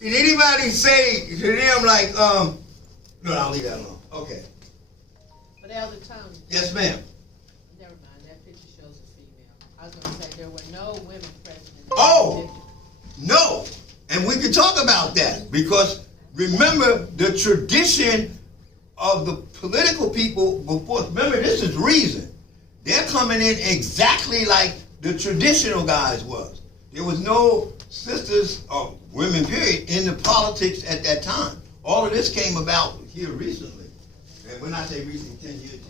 Did anybody say to them like, no, I'll leave that alone. Okay. But Elder Tony. Yes, ma'am. Never mind, that picture shows a female. I was going to say there were no women present in that Oh, no. And we can talk about that because remember the tradition of the political people before. Remember, this is reason. They're coming in exactly like the traditional guys was. There was no sisters or women, period, in the politics at that time. All of this came about here recently. And when I say recent, 10 years,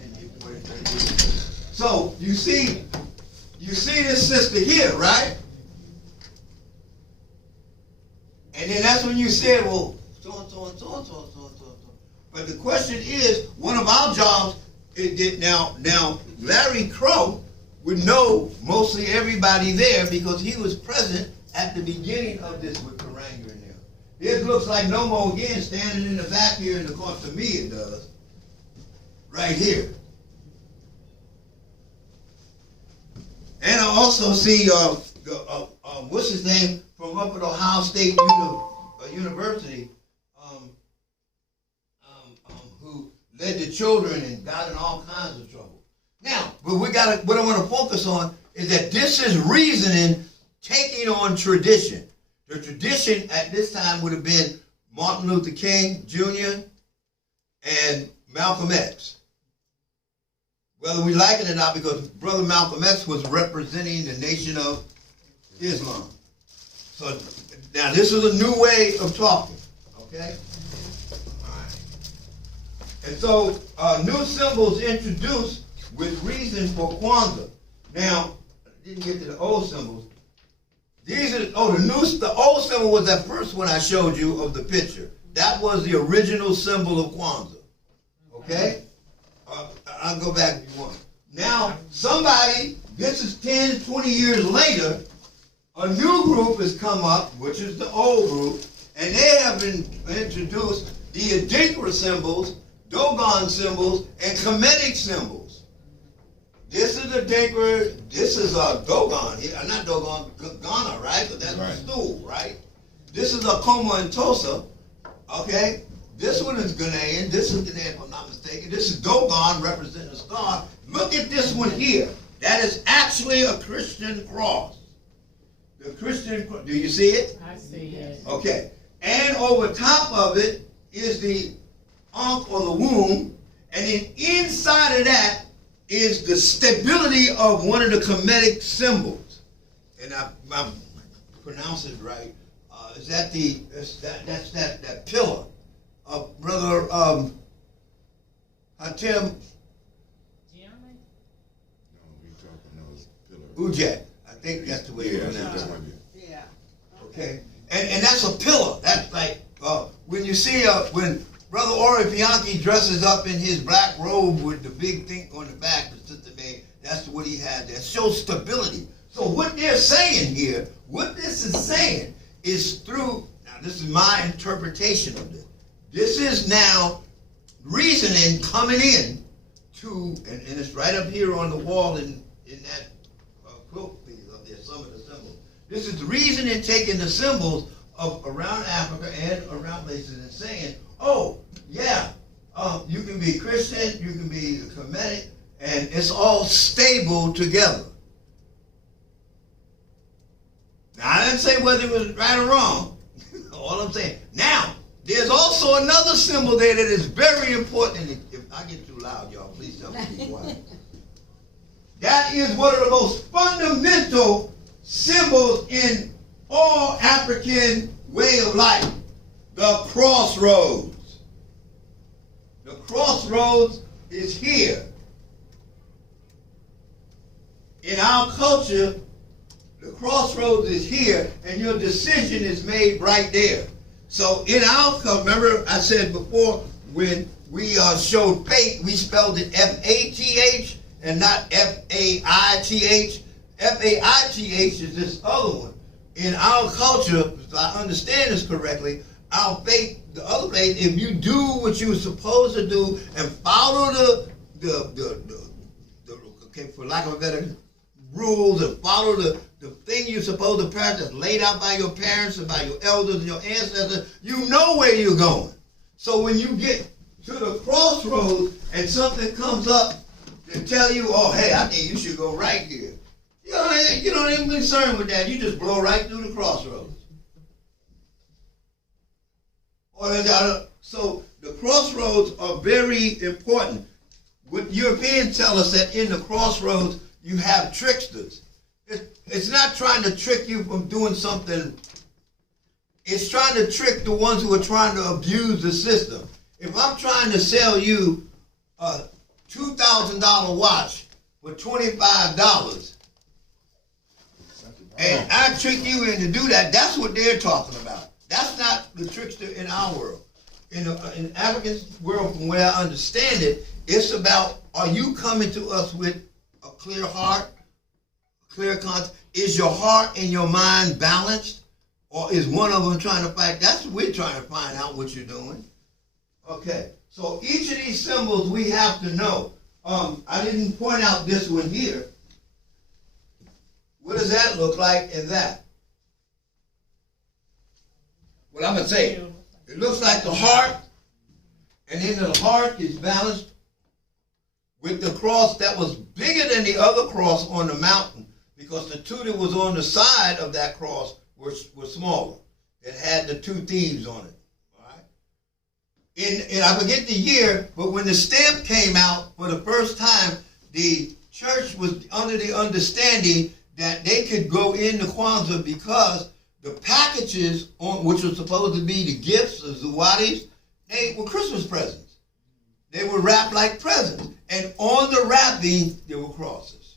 20 years. So you see this sister here, right? And then that's when you said, well, so and so and so and so and so and so and so. But the question is, one of our jobs is now Larry Crow would know mostly everybody there because he was present at the beginning of this with Karanga in there. This looks like Nomo again standing in the back here in the court. To me it does. Right here. And I also see, what's his name, from up at Ohio State University, who led the children and got in all kinds of trouble. Now, but what I want to focus on is that this is reasoning taking on tradition. The tradition at this time would have been Martin Luther King Jr. and Malcolm X. Whether we like it or not, because Brother Malcolm X was representing the Nation of Islam. So now this is a new way of talking, okay? All right. And so new symbols introduced with reason for Kwanzaa. Now, I didn't get to the old symbols. These are the old symbol was that first one I showed you of the picture. That was the original symbol of Kwanzaa. Okay? I'll go back if you want. Now, this is 10, 20 years later, a new group has come up, which is the old group, and they have been introduced the Adinkra symbols, Dogon symbols, and Kemetic symbols. This is Adinkra, this is a Dogon, not Dogon, Ghana, right? But that's right. The stool, right? This is a Koma and Tosa, okay? This one is Ghanaian. This is Ghanaian, if I'm not mistaken. This is Dogon, representing a star. Look at this one here. That is actually a Christian cross. The Christian cross. Do you see it? I see it. Okay. And over top of it is the Ankh or the womb. And then inside of that is the stability of one of the Kemetic symbols. And I pronounce it right. That's that pillar. Brother Hatem Gye-Nyame? No, we talking those pillars. Ujek. I think that's the way you pronounce it. Yeah. Okay. And that's a pillar. That's like when you see when Brother Ori Bianchi dresses up in his black robe with the big thing on the back, the sister made, that's what he had there. Shows stability. So what they're saying here, what this is saying is through, now this is my interpretation of this. This is now reasoning coming in to, and it's right up here on the wall in that quilt piece up there, some of the symbols. This is reasoning taking the symbols of around Africa and around places and saying, oh, yeah, you can be Christian, you can be Kemetic, and it's all stable together. Now, I didn't say whether it was right or wrong. All I'm saying. Now, there's also another symbol there that is very important. If I get too loud, y'all, please tell me to be quiet. That is one of the most fundamental symbols in all African way of life. The crossroads. The crossroads is here. In our culture, the crossroads is here, and your decision is made right there. So in our culture, remember I said before, when we showed faith, we spelled it F-A-T-H and not F-A-I-T-H. F-A-I-T-H is this other one. In our culture, if I understand this correctly, our faith, the other faith, if you do what you were supposed to do and follow the okay, for lack of a better, rules and follow the thing you're supposed to practice laid out by your parents and by your elders and your ancestors, you know where you're going. So when you get to the crossroads and something comes up to tell you, oh, hey, I think you should go right here. You don't even concerned with that. You just blow right through the crossroads. So the crossroads are very important. What Europeans tell us that in the crossroads you have tricksters. It's not trying to trick you from doing something. It's trying to trick the ones who are trying to abuse the system. If I'm trying to sell you a $2,000 watch for $25 and I trick you into do that, that's what they're talking about. That's not the trickster in our world. In the African world, from where I understand it, it's about, are you coming to us with a clear heart, clear conscience? Is your heart and your mind balanced? Or is one of them trying to fight? That's what we're trying to find out what you're doing. Okay, so each of these symbols we have to know. I didn't point out this one here. What does that look like in that? Well, I'm going to say, it looks like the heart, and then the heart is balanced with the cross that was bigger than the other cross on the mountain, because the two that was on the side of that cross were smaller. It had the two thieves on it. All right. And I forget the year, but when the stamp came out for the first time, the church was under the understanding that they could go into Kwanzaa because the packages, which were supposed to be the gifts, the zawadis, they were Christmas presents. They were wrapped like presents. And on the wrapping, there were crosses.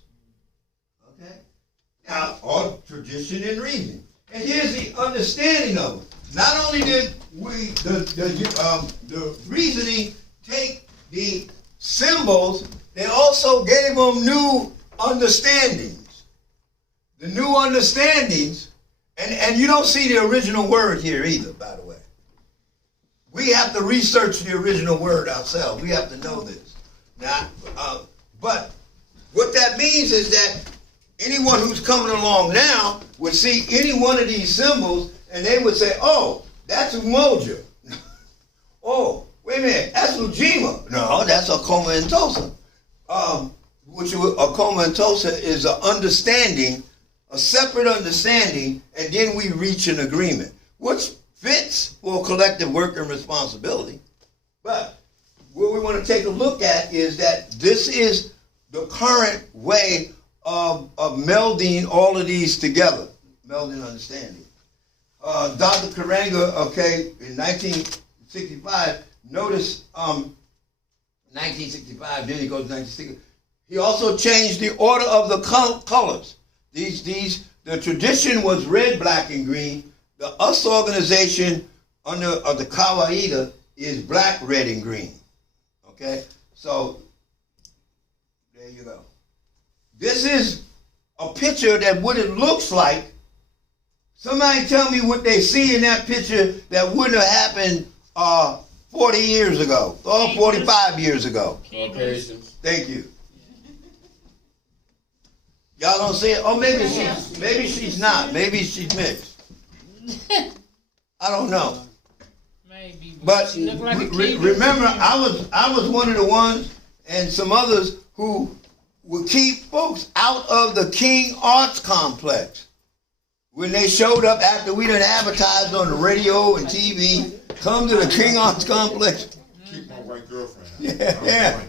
Okay? Now, all tradition and reason. And here's the understanding of it. Not only did the reasoning take the symbols, they also gave them new understandings. The new understandings, and you don't see the original word here either, by the way. We have to research the original word ourselves. We have to know this. Now, but what that means is that anyone who's coming along now would see any one of these symbols and they would say, oh, that's Umoja. Oh, wait a minute, that's Ujima. No, that's Akoma and Tosa. Akoma and Tosa is an understanding, a separate understanding, and then we reach an agreement, which fits for collective work and responsibility. But what we want to take a look at is that this is the current way of melding all of these together, melding understanding. Dr. Karanga, okay, in 1965, notice 1965, then he goes to 1960. He also changed the order of the colors. The tradition was red, black, and green. The US organization under the Kawaida is black, red, and green. Okay, so there you go. This is a picture that what it looks like. Somebody tell me what they see in that picture that wouldn't have happened 40 years ago or 45 years ago. Caucasians. Thank you. Y'all don't see it? Oh, maybe she's not. Maybe she's mixed. I don't know. Maybe. But She look like a kid. remember, I was one of the ones, and some others who would keep folks out of the King Arts Complex. When they showed up after we done advertised on the radio and TV, come to the King Arts Complex. Keep my white girlfriend out. Yeah.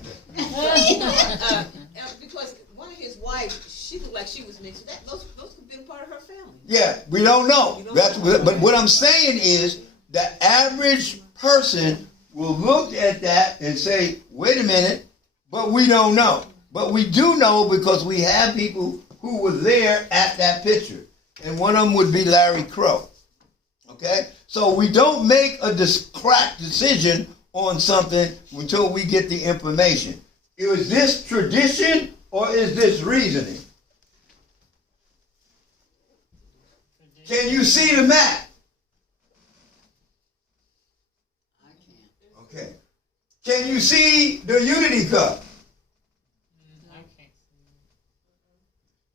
Because one of his wives, she looked like she was mixed. Those could have been part of her family. Yeah, we don't know. But what I'm saying is the average person will look at that and say, wait a minute, but we don't know. But we do know because we have people who were there at that picture. And one of them would be Larry Crow. Okay? So we don't make a crack decision on something until we get the information. Is this tradition or is this reasoning? Can you see the map? I can't. Okay. Can you see the Unity Cup? I can't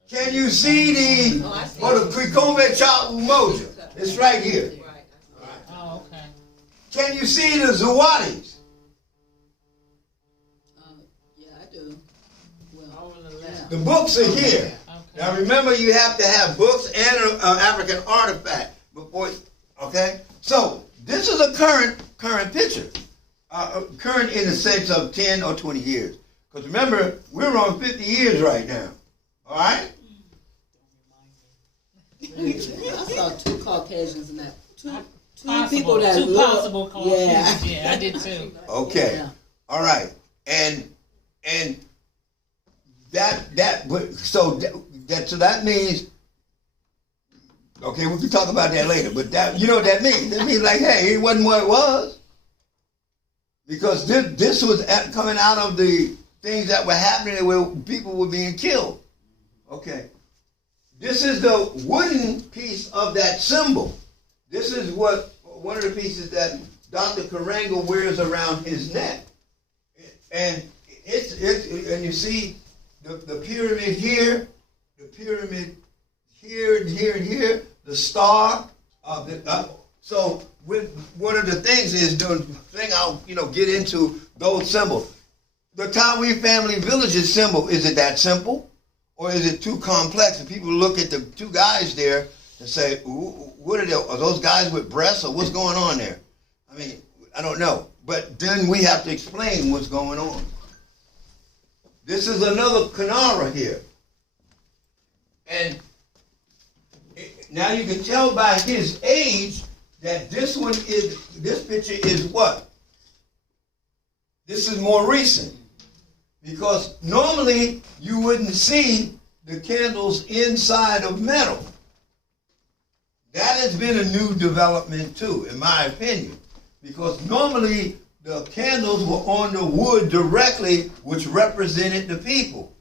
Can you see Oh, I see. the Kikombe Chawu Moja? It's right here. Right. Oh, okay. Can you see the Zawatis? Yeah, I do. Well, Over the left. The books are here. Okay. Now remember, you have to have books and an African artifact before. Okay, so this is a current picture, current in the sense of 10 or 20 years. Because remember, we're on 50 years right now. All right. I saw two Caucasians in that. Two Possible. people that Two look. possible causes. Yeah. Yeah, I did too. Okay. Yeah. All right. And so that means. Okay, we can talk about that later, but that, you know what that means? That means like, hey, it wasn't what it was. Because this was coming out of the things that were happening where people were being killed. Okay. This is the wooden piece of that symbol. This is one of the pieces that Dr. Karenga wears around his neck. And and you see the pyramid here, the pyramid here and here and here, the star. So one of the things is I'll get into those symbols. The Tawi family village's symbol, is it that simple? Or is it too complex? And people look at the two guys there and say, ooh, what are those guys with breasts or what's going on there? I mean, I don't know. But then we have to explain what's going on. This is another Kanara here. And now you can tell by his age that this picture is what? This is more recent. Because normally you wouldn't see the candles inside of metal. That has been a new development too, in my opinion. Because normally the candles were on the wood directly, which represented the people.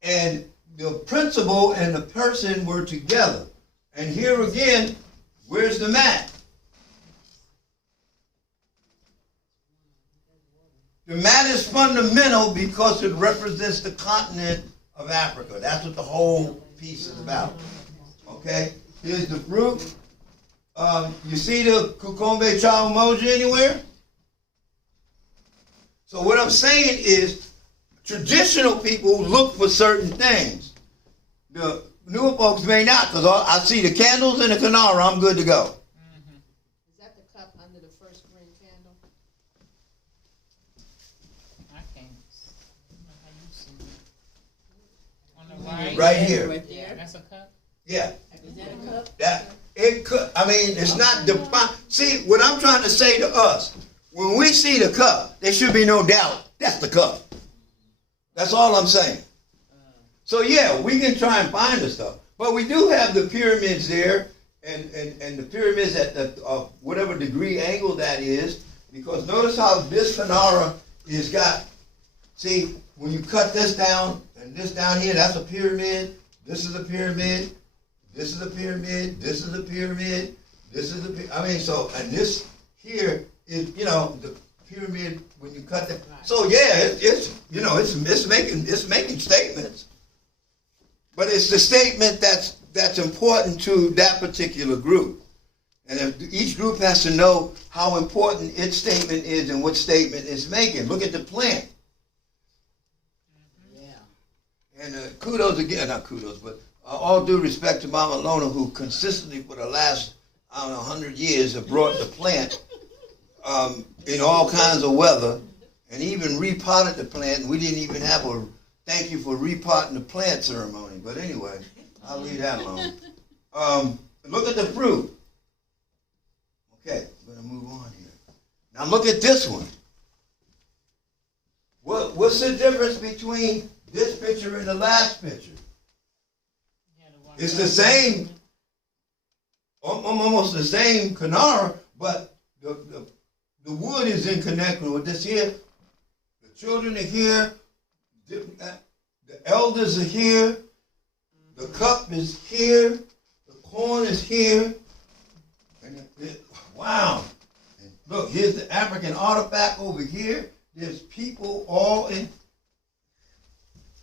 And the principal and the person were together. And here again, where's the mat? The mat is fundamental because it represents the continent of Africa. That's what the whole piece is about. Okay? Here's the fruit. You see the Kikombe Chawu Moja anywhere? So what I'm saying is, traditional people look for certain things. The newer folks may not, because I see the candles and the Kanara, I'm good to go. Is that the cup under the first green candle? I can't. How you see it? On the right. Right here. Right there. That's a cup. Yeah. Is that a cup? That it could. I mean, it's not defined. See, what I'm trying to say to us, when we see the cup, there should be no doubt that's the cup. That's all I'm saying. So yeah, we can try and find the stuff, but we do have the pyramids there, and the pyramids at the whatever degree angle that is, because notice how this Kanara is got. See, when you cut this down and this down here, that's a pyramid. This is a pyramid. This is a pyramid. This is a pyramid. This is a. I mean, so and this here is the pyramid when you cut that. So yeah, it's making statements. But it's the statement that's important to that particular group. And if each group has to know how important its statement is and what statement it's making. Look at the plant. Yeah. And kudos again, not kudos, but all due respect to Mama Lona, who consistently for the last, 100 years have brought the plant in all kinds of weather and even repotted the plant. And we didn't even have a thank you for repotting the plant ceremony. But anyway, I'll leave that alone. Look at the fruit. Okay, I'm going to move on here. Now look at this one. What's the difference between this picture and the last picture? It's the same, almost the same Kanara, but the wood is in connection with this here. The children are here. The elders are here. The cup is here. The corn is here. And wow. And look, here's the African artifact over here. There's people all in.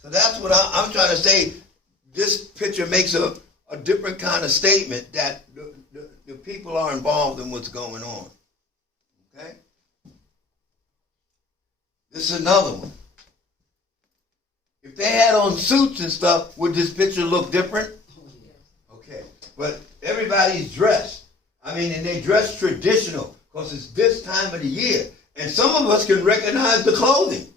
So that's what I'm trying to say. this picture makes a different kind of statement that the people are involved in what's going on. Okay? This is another one. If they had on suits and stuff, would this picture look different? Okay. But everybody's dressed. I mean, and they dress traditional because it's this time of the year. And some of us can recognize the clothing.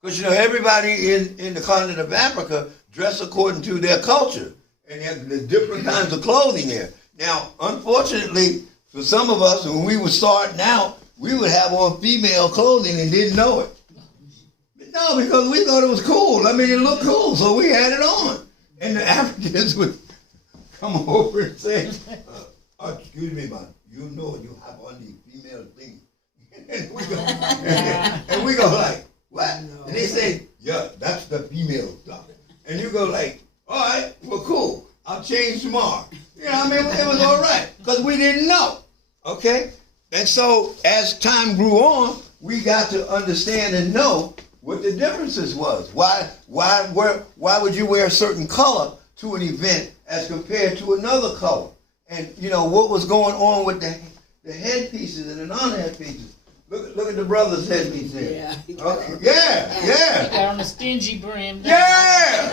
Because, you know, everybody in the continent of Africa dress according to their culture. And there's different kinds of clothing there. Now, unfortunately, for some of us, when we were starting out, we would have on female clothing and didn't know it. No, because we thought it was cool. I mean, it looked cool, so we had it on. And the Africans would come over and say, excuse me, man, you know you have on the female thing. and we go like, what? And they say, yeah, that's the female stuff. And you go like, all right, well, cool. I'll change tomorrow. You know what I mean? It was all right because we didn't know. Okay? And so as time grew on, we got to understand and know what the differences was. Why would you wear a certain color to an event as compared to another color? And, you know, what was going on with the headpieces and the non-headpieces. Look at the brother's headpiece there. Yeah. Okay. Yeah. He got on the stingy brim. Yeah.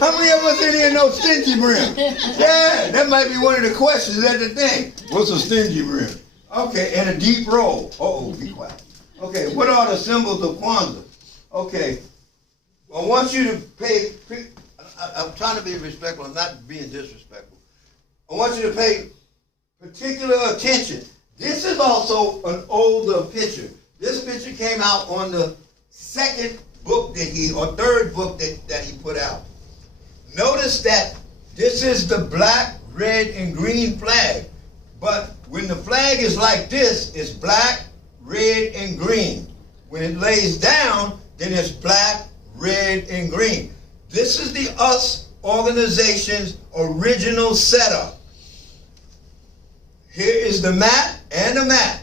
How many of us in here know stingy brim? Yeah, that might be one of the questions at the thing. What's a stingy brim? Okay, and a deep roll. Be quiet. Okay, what are the symbols of Kwanzaa? Okay, I want you to pay, I'm trying to be respectful, I'm not being disrespectful. I want you to pay particular attention. This is also an older picture. This picture came out on the second book third book that he put out. Notice that this is the black, red, and green flag. But when the flag is like this, it's black, red, and green. When it lays down, then it's black, red, and green. This is the US organization's original setup. Here is the map and the map.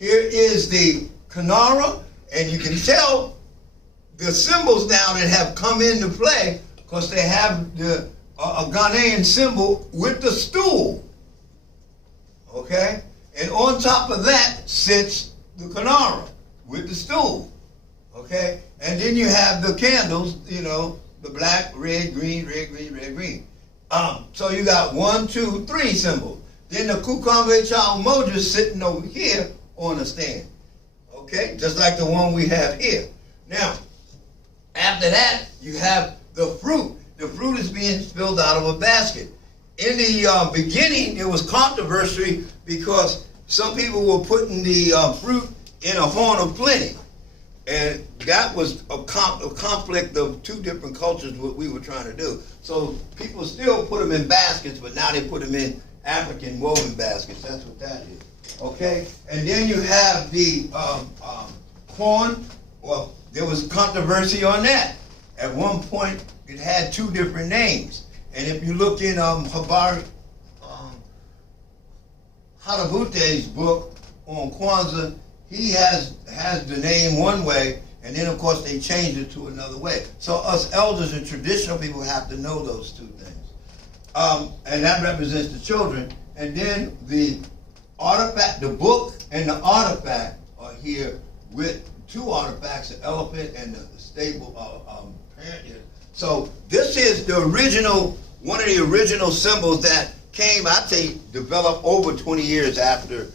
Here is the Kanara, and you can tell the symbols now that have come into play because they have the a Ghanaian symbol with the stool. Okay? And on top of that sits the Kanara with the stool. Okay? And then you have the candles, you know, the black, red, green, red, green, red, green. So you got 1, 2, 3 symbols. Then the Kukambe Child Moja is sitting over here on a stand. Okay? Just like the one we have here. Now, after that, you have the fruit. The fruit is being spilled out of a basket. In the beginning, there was controversy because some people were putting the fruit in a horn of plenty. And that was a conflict of two different cultures, what we were trying to do. So people still put them in baskets, but now they put them in African woven baskets. That's what that is. Okay? And then you have the corn. Well, there was controversy on that. At one point, it had 2 different names. And if you look in Hadabute's book on Kwanzaa, he has the name one way, and then of course they changed it to another way. So us elders and traditional people have to know those 2 things. And that represents the children. And then the artifact, the book and the artifact are here with 2 artifacts, the elephant and the stable parent here. So this is the original, one of the original symbols that came, I'd say, developed over 20 years after,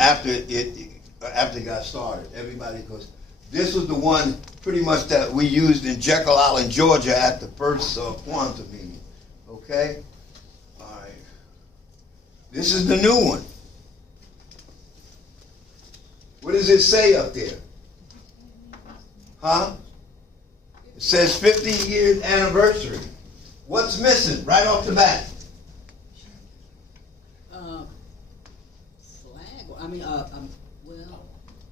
after it got started. Everybody, because this was the one pretty much that we used in Jekyll Island, Georgia at the first Kwanzaa meeting. Okay? All right. This is the new one. What does it say up there? Huh? It says 50 years anniversary. What's missing right off the bat? Flag. I mean, well.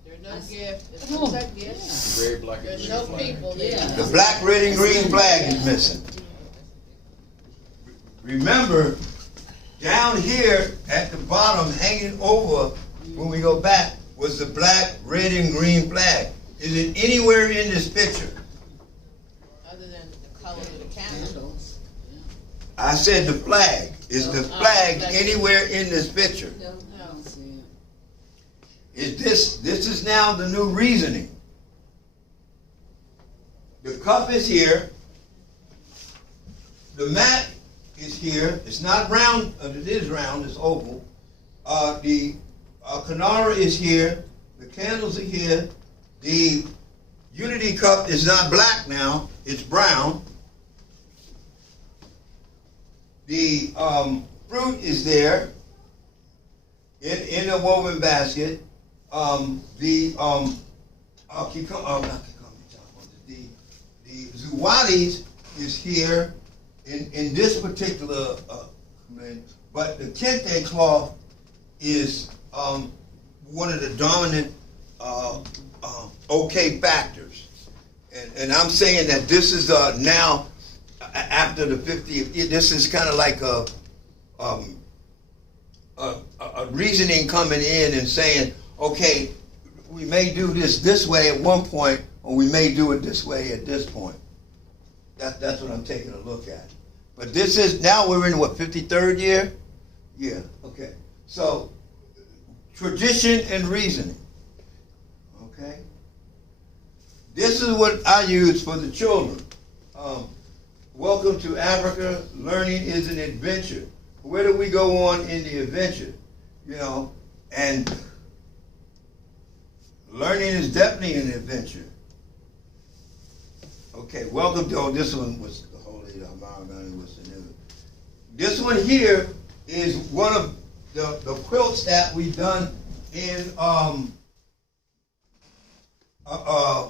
There's no gift. There's Oh, no gift. Red, black, and There's green no flag. people Yeah. there. The black, red, and green flag is missing. Remember, down here at the bottom, hanging over, when we go back, was the black, red, and green flag. Is it anywhere in this picture? I said the flag. Is the flag anywhere in this picture? No. I don't see it. This is now the new reasoning. The cup is here. The mat is here. It's not round. It is round. It's oval. The Kanara is here. The candles are here. The unity cup is not black now. It's brown. The fruit is there in a woven basket. The Zuwadis is here in this particular but the kente cloth is one of the dominant okay factors. And I'm saying that this is now after the 50th year, this is kind of like a reasoning coming in and saying, okay, we may do this way at one point, or we may do it this way at this point. That's what I'm taking a look at. But this is, now we're in what, 53rd year? Yeah, okay. So, tradition and reasoning. Okay? This is what I use for the children. Welcome to Africa. Learning is an adventure. Where do we go on in the adventure? You know, and learning is definitely an adventure. Okay, welcome to, this one was the Holy Amalgam, was the new. This one here is one of the quilts that we've done in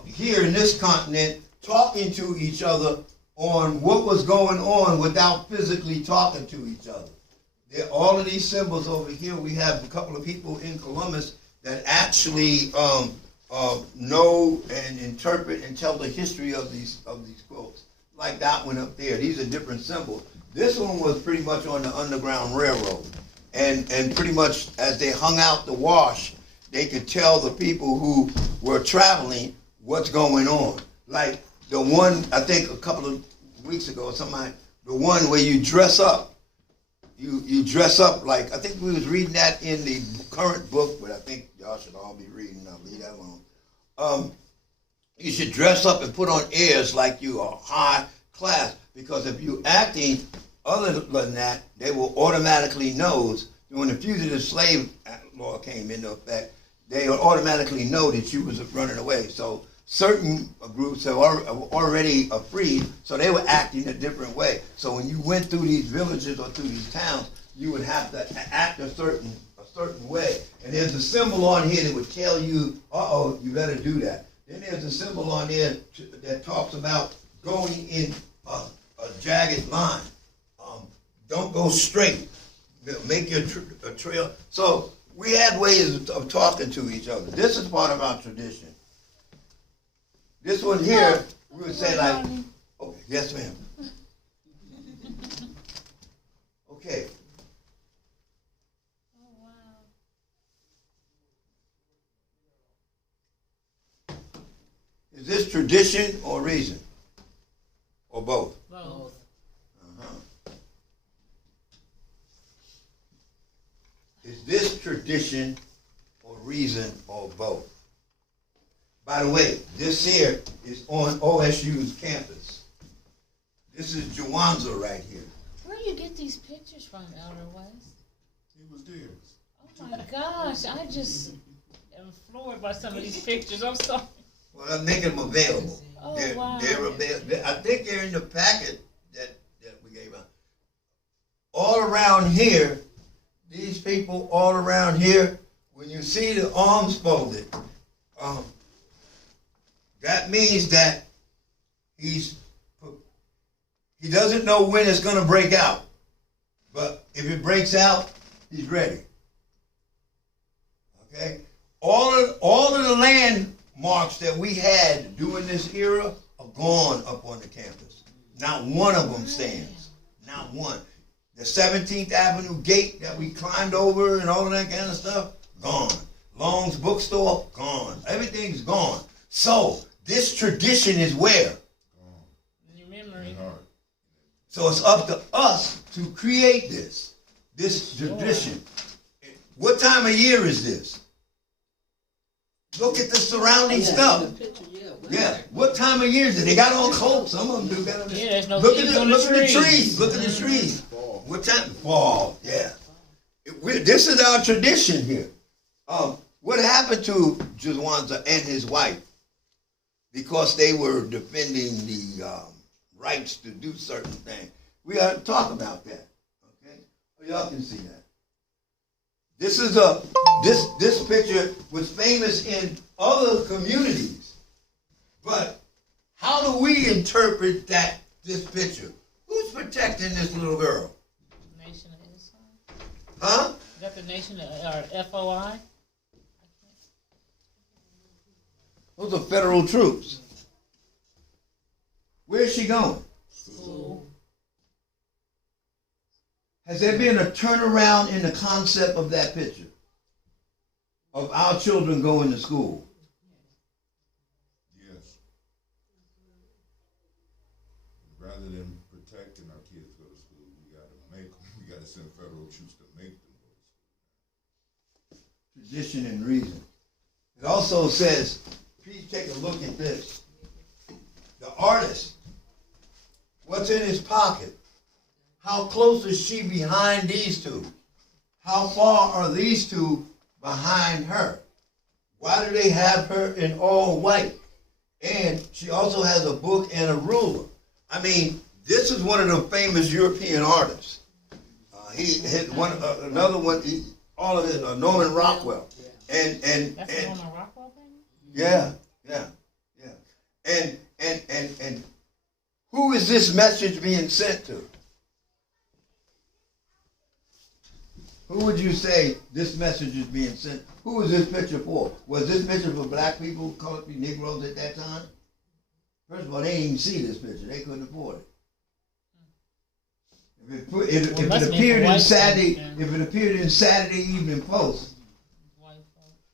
here in this continent, talking to each other on what was going on without physically talking to each other. All of these symbols over here, we have a couple of people in Columbus that actually know and interpret and tell the history of these quilts. Like that one up there. These are different symbols. This one was pretty much on the Underground Railroad. And pretty much as they hung out the wash, they could tell the people who were traveling what's going on. Like the one, I think a couple of weeks ago, the one where you dress up. You dress up like, I think we was reading that in the current book, but I think y'all should all be reading. I'll leave that alone. You should dress up and put on airs like you are high class, because if you acting other than that, they will automatically know. When the fugitive slave law came into effect, they would automatically know that you was running away. So certain groups are already freed, so they were acting a different way. So when you went through these villages or through these towns, you would have to act a certain way. And there's a symbol on here that would tell you, uh-oh, you better do that. Then there's a symbol on there that talks about going in a jagged line. Don't go straight. Make your a trail. So we had ways of talking to each other. This is part of our tradition. This one here, we would say like, okay, yes ma'am. Okay. Oh, wow. Is this tradition or reason? Or both? Both. Is this tradition or reason or both? By the way, this here is on OSU's campus. This is Jawanza right here. Where do you get these pictures from, Elder West? He was there. Oh my gosh, I just am floored by some of these pictures. I'm sorry. Well, I'm making them available. Oh, They're wow. available. I think they're in the packet that we gave out. All around here, these people all around here, when you see the arms folded, that means that he doesn't know when it's going to break out. But if it breaks out, he's ready. Okay? All of the landmarks that we had during this era are gone up on the campus. Not one of them stands. Not one. The 17th Avenue gate that we climbed over and all of that kind of stuff, gone. Long's bookstore, gone. Everything's gone. So, this tradition is where? In your memory. So it's up to us to create this tradition. What time of year is this? Look at the surrounding Yeah, stuff. in the picture, yeah. Yeah, what time of year is it? They got on coats. Some of them do got on. Yeah, there's no look at leaves the on the look at the trees. trees. Look at the trees. What time? Fall. Yeah. This is our tradition here. What happened to Jazwanza and his wife? Because they were defending the rights to do certain things. We got to talk about that. Okay, y'all can see that. This is this picture was famous in other communities, but how do we interpret this picture? Who's protecting this little girl? Nation of Islam. Huh? Is that the Nation of FOI? Those are federal troops. Where's she going? School. Has there been a turnaround in the concept of that picture? Of our children going to school? Yes. Rather than protecting our kids to go to school, we gotta send federal troops to make them go to school. Tradition and reason. It also says, please take a look at this. The artist, what's in his pocket? How close is she behind these two? How far are these two behind her? Why do they have her in all white? And she also has a book and a ruler. I mean, this is one of the famous European artists. He had another one. All of it. Norman Rockwell. And That's the Norman Rockwell thing? yeah. And who is this message being sent to? Who would you say this message is being sent? Who was this picture for? Was this picture for black people, colored people, Negroes at that time? First of all, they didn't even see this picture. They couldn't afford it. If it appeared in Saturday Evening Post,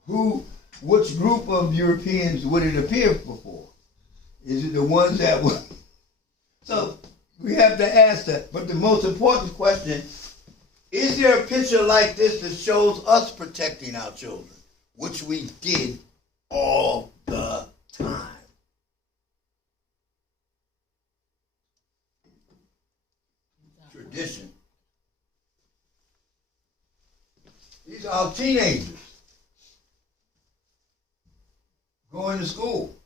which group of Europeans would it appear for? Is it the ones that were? So we have to ask that. But the most important question: is there a picture like this that shows us protecting our children, which we did all the time? Tradition. These are teenagers going to school,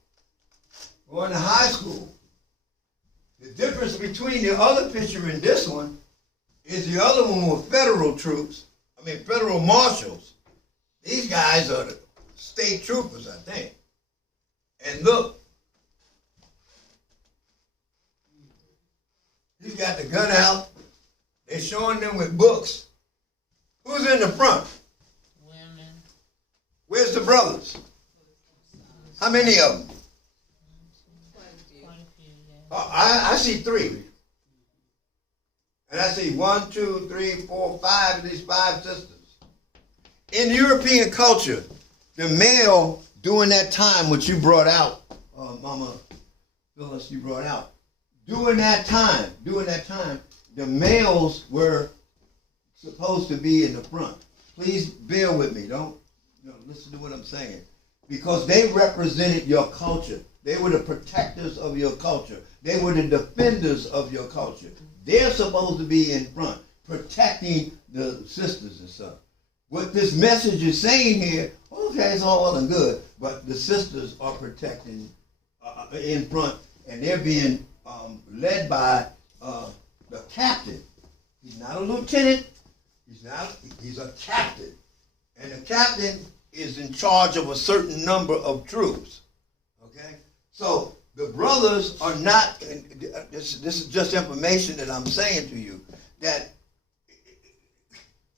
going to high school. The difference between the other picture and this one is the other one were federal troops, federal marshals. These guys are the state troopers, I think. And look, he's got the gun out. They're showing them with books. Who's in the front? Women. Where's the brothers? How many of them? Quite a few, yeah. I see 3. And I see 1, 2, 3, 4, 5 of these 5 sisters. In European culture, the male during that time, which you brought out, Mama Phyllis, you brought out, during that time, the males were supposed to be in the front. Please bear with me. Don't listen to what I'm saying. Because they represented your culture. They were the protectors of your culture. They were the defenders of your culture. They're supposed to be in front, protecting the sisters and stuff. What this message is saying here, okay, it's all well and good, but the sisters are protecting in front, and they're being led by the captain. He's not a lieutenant. He's a captain. And the captain is in charge of a certain number of troops. Okay? So the brothers are not, this is just information that I'm saying to you, that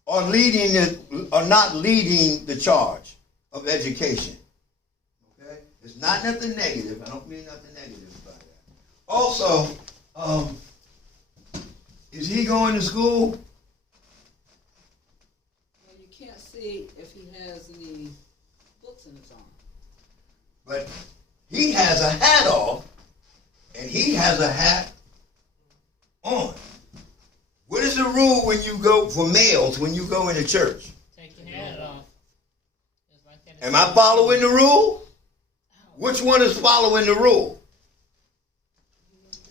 are not leading the charge of education. Okay? It's not nothing negative. I don't mean nothing negative about that. Also, is he going to school? Well, you can't see if he has any books in his arm. But he has a hat off, and he has a hat on. What is the rule when you go for males when you go into church? Take your hat off. Just like that. Am I following the rule? Which one is following the rule?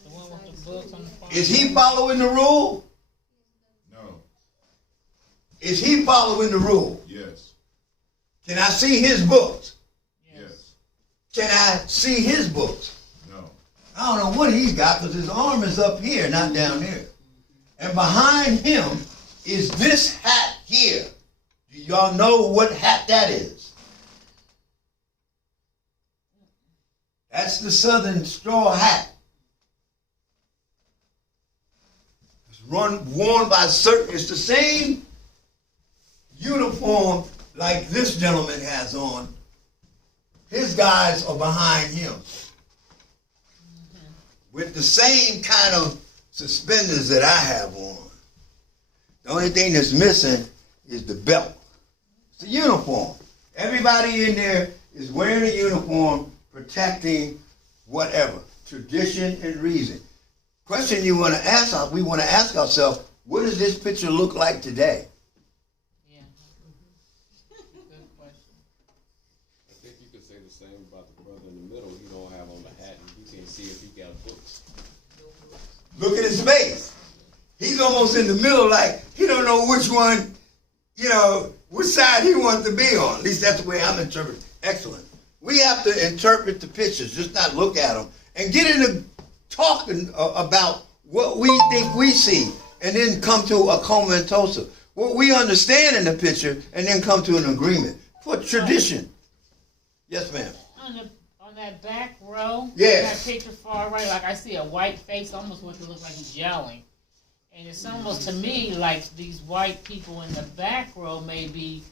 The one with the books on the front. Is he following the rule? No. Is he following the rule? Yes. Can I see his books? Yes. Can I see his books? No. I don't know what he's got because his arm is up here, not down there. And behind him is this hat here. Do y'all know what hat that is? That's the Southern straw hat. It's worn by certain, it's the same uniform like this gentleman has on. His guys are behind him. With the same kind of suspenders that I have on. The only thing that's missing is the belt. It's a uniform. Everybody in there is wearing a uniform, protecting whatever, tradition and reason. Question you want to ask, we want to ask ourselves, what does this picture look like today? Yeah. Good question. I think you could say the same about the brother in the middle. He don't have on the hat, and you can't see if he got books. Look at his face. He's almost in the middle, like he don't know which one, which side he wants to be on. At least that's the way I'm interpreting. Excellent. We have to interpret the pictures, just not look at them, and get into talking about what we think we see, and then come to a comatose. What we understand in the picture, and then come to an agreement for tradition. Yes, ma'am. On that back row, Yes. that picture far right, like I see a white face, almost what it looks like he's yelling. And it's almost to me like these white people in the back row may be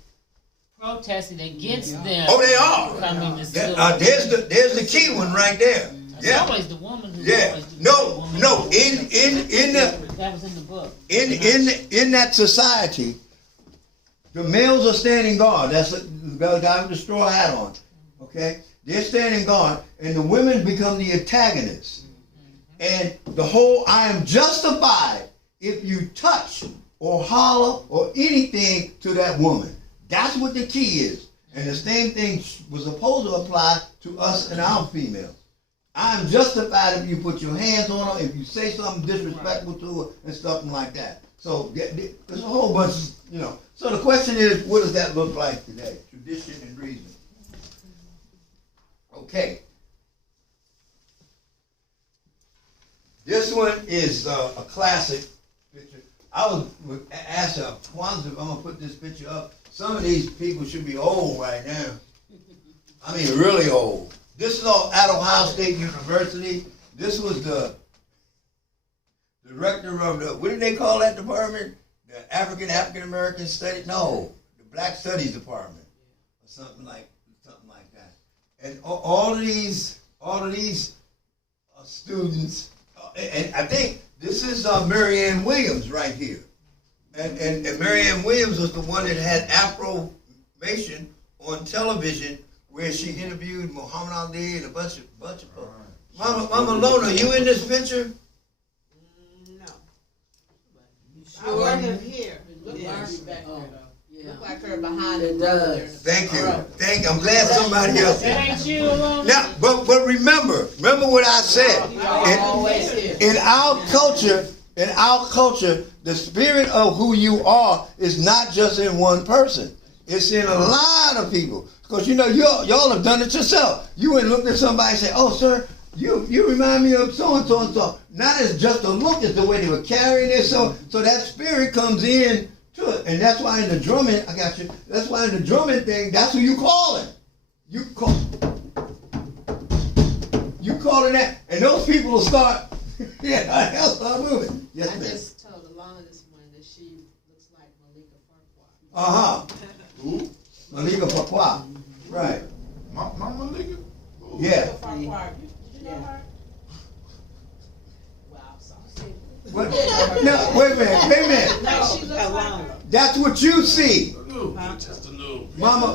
protesting against them. Oh, they are. Coming to school. There's the key one right there. It's Yeah. always the woman who's Yeah. always the No. woman. In the That was in the book. in that society, the males are standing guard. That's the guy with the straw hat on. Okay, they're standing guard, and the women become the antagonists. And the whole "I am justified if you touch or holler or anything to that woman." That's what the key is. And the same thing was supposed to apply to us and our females. I'm justified if you put your hands on her, if you say something disrespectful to her, and stuff like that. So there's a whole bunch of, So the question is, what does that look like today? Tradition and reason. Okay. This one is a classic picture. I was asked Kwanzaa if I'm going to put this picture up. Some of these people should be old right now. I mean, really old. This is all at Ohio State University. This was the director of the, what did they call that department? The African American Studies? No, the Black Studies Department, or something like that. And all of these students, and I think this is Marianne Williams right here. And Marianne Williams was the one that had Afro-Mation on television, where she interviewed Muhammad Ali and a bunch of folks. Mama Lona, you in this picture? No. Sure. I wasn't here. Look Yeah. like her back there, though. Yeah. Look like her behind It the brother. does. Thank you. I'm glad somebody else. That ain't you alone. Now, but remember what I said. Always here. In our culture, the spirit of who you are is not just in one person. It's in a lot of people. Because y'all have done it yourself. You went and looked at somebody and said, "Oh, sir, you remind me of so and so and so." Not as just a look, it's the way they were carrying it. So that spirit comes in to it. And that's why in the drumming, I got you. That's why in the drumming thing, that's who you calling. You calling that, and those people will start. They'll start moving. Yes, I ma'am. just told Alana this morning that she looks like Malika Farquhar. Who? Malika Farquhar. Right. Mama nigga? Yeah. Farquhar. Did you know her? Wow, so What? No, wait a minute. no, she looks like her. That's what you see. Just a little. Mama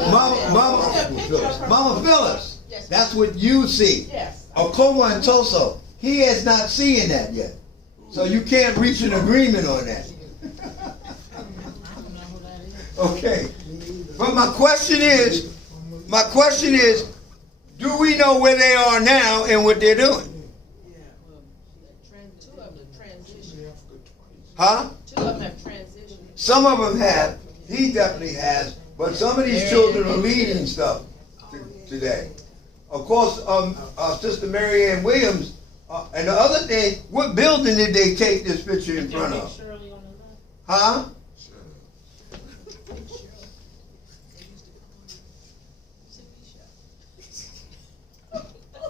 Phyllis. Yes. That's what you see. Yes. Okoma and Toso. He has not seen that yet. So you can't reach an agreement on that. Okay. But my question is, do we know where they are now and what they're doing? Two of them have transitioned. Huh? Two of them have transitioned. Some of them have. He definitely has. But some of these children are leading stuff today. Of course, Sister Mary Ann Williams, and the other thing, what building did they take this picture in front of? Huh?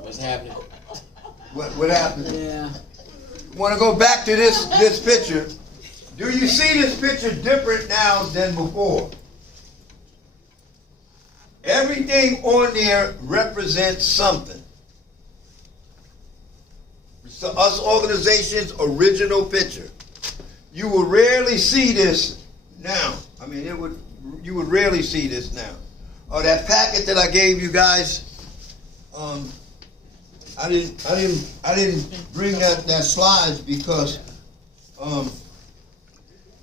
What's happening? What happened? Yeah. Want to go back to this picture? Do you see this picture different now than before? Everything on there represents something. It's us organization's original picture. You will rarely see this now. I mean, you would rarely see this now. That packet that I gave you guys, I didn't bring that slides because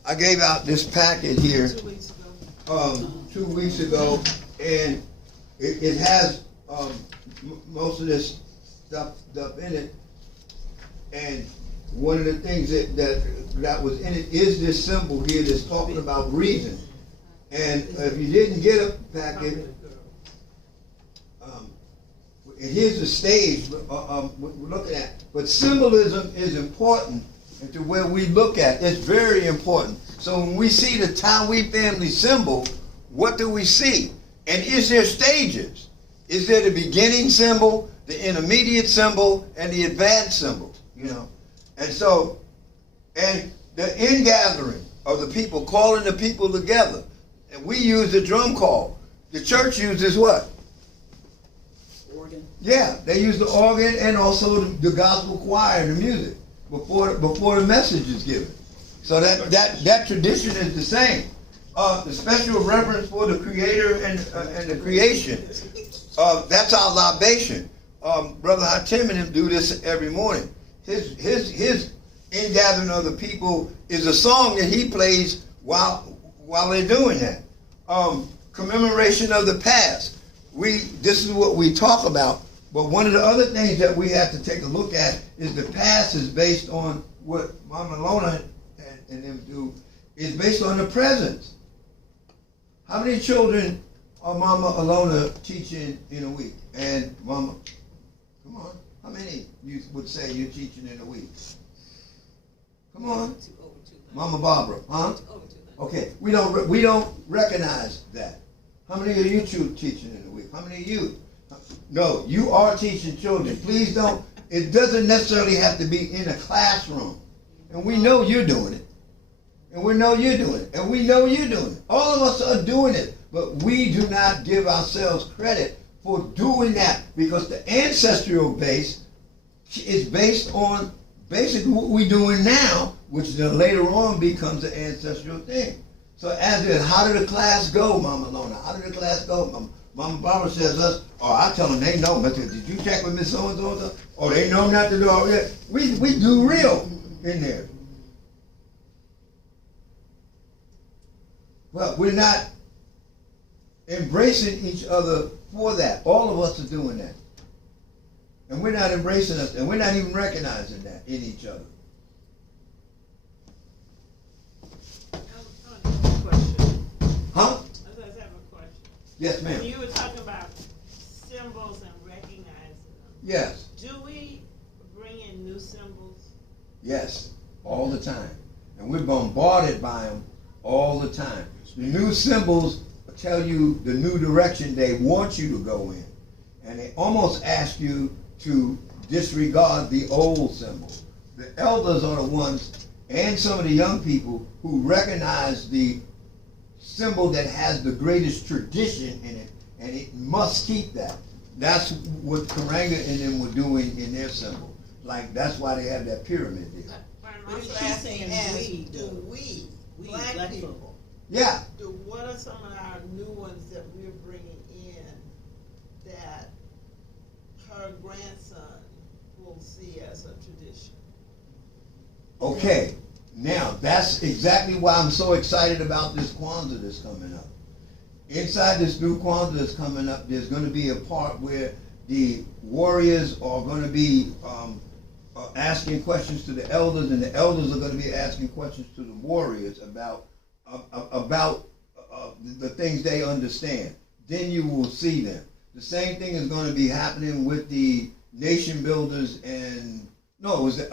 I gave out this packet here 2 weeks ago, and it has most of this stuff in it. And one of the things that was in it is this symbol here that's talking about reason. And if you didn't get a packet, here's the stage we're looking at. But symbolism is important to where we look at. It's very important. So when we see the Tawi family symbol, what do we see? And is there stages? Is there the beginning symbol, the intermediate symbol, and the advanced symbol? You know, and so, and the ingathering of the people, calling the people together. And we use the drum call. The church uses what? Organ. Yeah, they use the organ and also the gospel choir, the music, before the message is given. So that tradition is the same. The special reverence for the Creator and the creation. That's our libation. Brother Hatim and him do this every morning. His ingathering of the people is a song that he plays while they're doing that. Commemoration of the past. This is what we talk about. But one of the other things that we have to take a look at is the past is based on what Mama Lona and them do, is based on the present. How many children are Mama Alona teaching in a week? And Mama, come on, how many you would say you're teaching in a week? Come on. Over 200. Mama Barbara, huh? Over 200. Okay, we don't recognize that. How many are you teaching in a week? How many are you? No, you are teaching children. Please don't. It doesn't necessarily have to be in a classroom. And we know you're doing it. And we know you're doing it. And we know you're doing it. All of us are doing it. But we do not give ourselves credit for doing that, because the ancestral base is based on basically what we're doing now, which then later on becomes an ancestral thing. So as in, how did the class go, Mama Lona? How did the class go? Mama Barbara says us, or I tell them they know, but did you check with Miss So-and-so? Or they know not to do all that. We do real in there. Well, we're not embracing each other for that. All of us are doing that. And we're not embracing us, and we're not even recognizing that in each other. Question. Huh? I just have a question. Yes, ma'am. When you were talking about symbols and recognizing them, Yes. do we bring in new symbols? Yes. All the time. And we're bombarded by them all the time. The new symbols tell you the new direction they want you to go in. And they almost ask you to disregard the old symbol. The elders are the ones, and some of the young people, who recognize the symbol that has the greatest tradition in it, and it must keep that. That's what Karanga and them were doing in their symbol. Like, that's why they have that pyramid there. I'm also asking, we, black people. Yeah. what are some of our new ones that we're bringing in that her grandson will see as a tradition? Okay, now that's exactly why I'm so excited about this Kwanzaa that's coming up. Inside this new Kwanzaa that's coming up, there's going to be a part where the warriors are going to be asking questions to the elders, and the elders are going to be asking questions to the warriors about the things they understand. Then you will see them. The same thing is going to be happening with the nation builders and no, it was the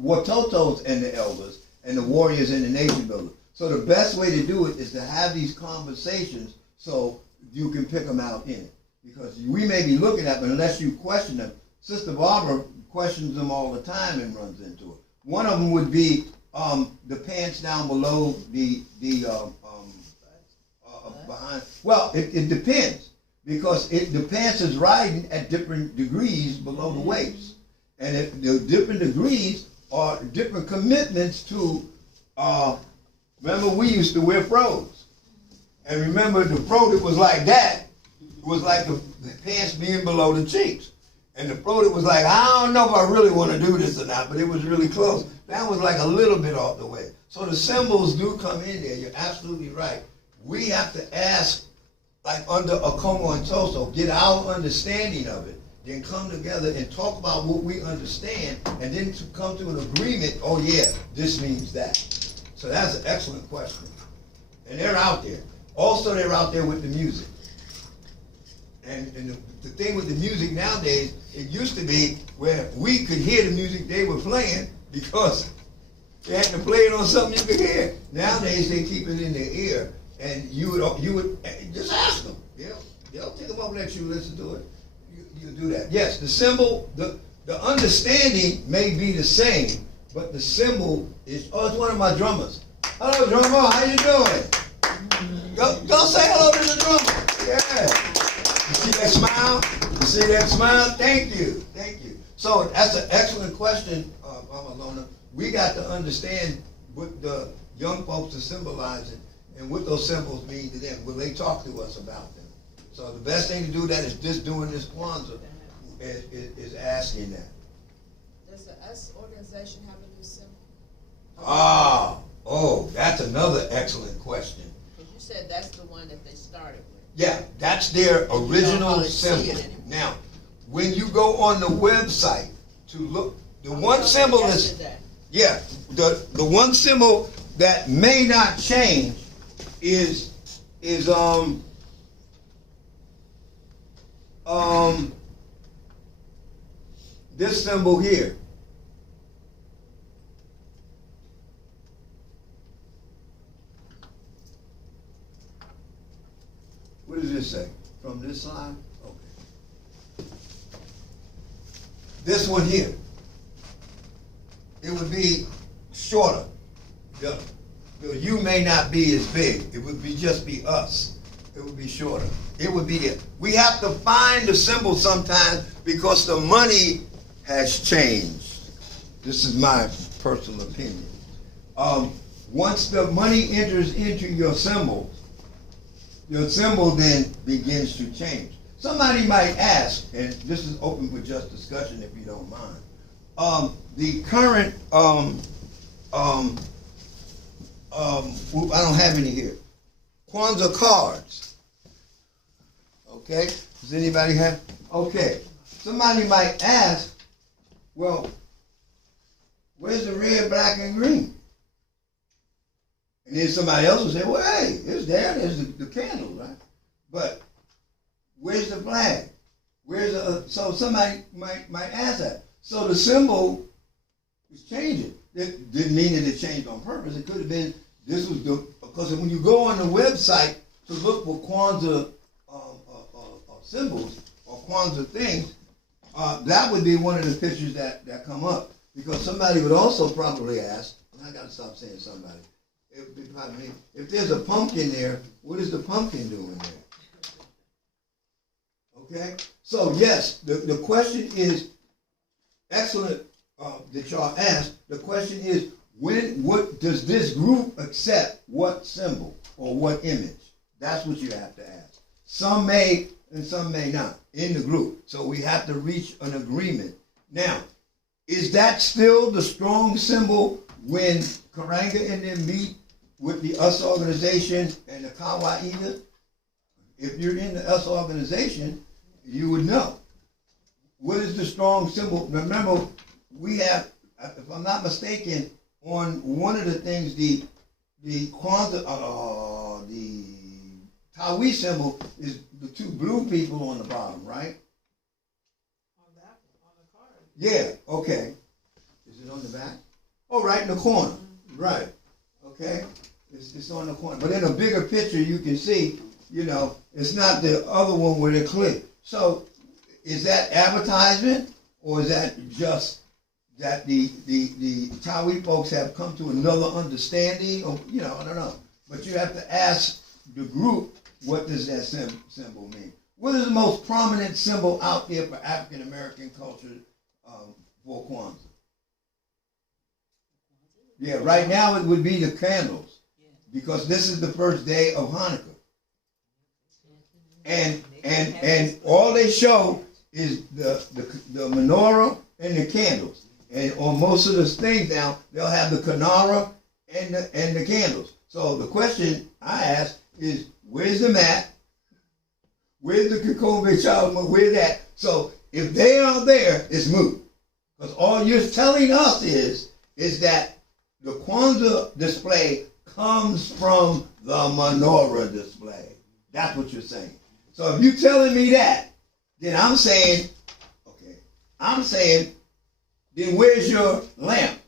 Watotos and the elders and the warriors and the nation builders. So the best way to do it is to have these conversations so you can pick them out in it. Because we may be looking at them, unless you question them. Sister Barbara questions them all the time and runs into it. One of them would be the pants down below the behind. Well, it depends, because the pants is riding at different degrees below the waist, and if the different degrees are different commitments to. Remember, we used to wear froze, and remember the fro that was like that was like the pants being below the cheeks. And the fro that was like, I don't know if I really want to do this or not, but it was really close. That was like a little bit off the way. So the symbols do come in there. You're absolutely right. We have to ask, like under Akomo and Toso, get our understanding of it, then come together and talk about what we understand, and then to come to an agreement, oh yeah, this means that. So that's an excellent question. And they're out there. Also, they're out there with the music. And the thing with the music nowadays, it used to be where we could hear the music they were playing because they had to play it on something you could hear. Nowadays, they keep it in their ear, and you would just ask them. They'll take them over and let you listen to it. You do that. Yes, the symbol, the understanding may be the same, but the symbol is, it's one of my drummers. Hello, drummer, how you doing? Go say hello to the drummer. Yeah. You see that smile? You see that smile? Thank you. Thank you. So that's an excellent question, Mama Lona. We got to understand what the young folks are symbolizing and what those symbols mean to them when they talk to us about them. So the best thing to do that is just doing this Kwanzaa is asking that. Does the US organization have a new symbol? That's another excellent question. Because you said that's the one that they started with. Yeah, that's their original symbol. Now, when you go on the website to look, the one symbol is, the one symbol that may not change is this symbol here. What does this say? From this side? Okay. This one here. It would be shorter. The U may not be as big. It would just be us. It would be shorter. It would be there. We have to find the symbol sometimes because the money has changed. This is my personal opinion. Once the money enters into your symbol then begins to change. Somebody might ask, and this is open for just discussion if you don't mind. The current, I don't have any here. Kwanzaa cards. Okay, does anybody have? Okay, somebody might ask, well, where's the red, black, and green? And then somebody else will say, well, hey, it's there. There's the candle, right? But where's the flag? Where's the, so somebody might ask that. So the symbol is changing. It didn't mean that it changed on purpose. It could have been, this was the, because when you go on the website to look for Kwanzaa symbols or Kwanzaa things, that would be one of the pictures that come up. Because somebody would also probably ask, and I got to stop saying somebody, if there's a pumpkin there, what is the pumpkin doing there? Okay? So yes, the question is excellent that y'all asked. The question is, what does this group accept what symbol or what image? That's what you have to ask. Some may and some may not in the group. So we have to reach an agreement. Now, is that still the strong symbol when Karanga and them meet with the US organization and the Kawaida, if you're in the US organization, you would know. What is the strong symbol? Remember, we have, if I'm not mistaken, on one of the things, the Kwanzaa, the Tawi symbol is the two blue people on the bottom, right? On that one, on the card. Yeah, okay. Is it on the back? Oh, right in the corner. Right. Okay. It's on the corner. But in a bigger picture, you can see, it's not the other one where they're clear. So, is that advertisement, or is that just that the Tawi folks have come to another understanding? Or, I don't know. But you have to ask the group, what does that symbol mean? What is the most prominent symbol out there for African American culture for Kwanzaa? Yeah, right now it would be the candles, because this is the first day of Hanukkah. And all they show is the menorah and the candles. And on most of the things now, they'll have the kanara and the candles. So the question I ask is, where's the mat? Where's the Kikombe Child? Where's that? So if they are there, it's moot. Because all you're telling us is that the Kwanzaa display comes from the menorah display. That's what you're saying. So if you're telling me that, then I'm saying, then where's your lamp?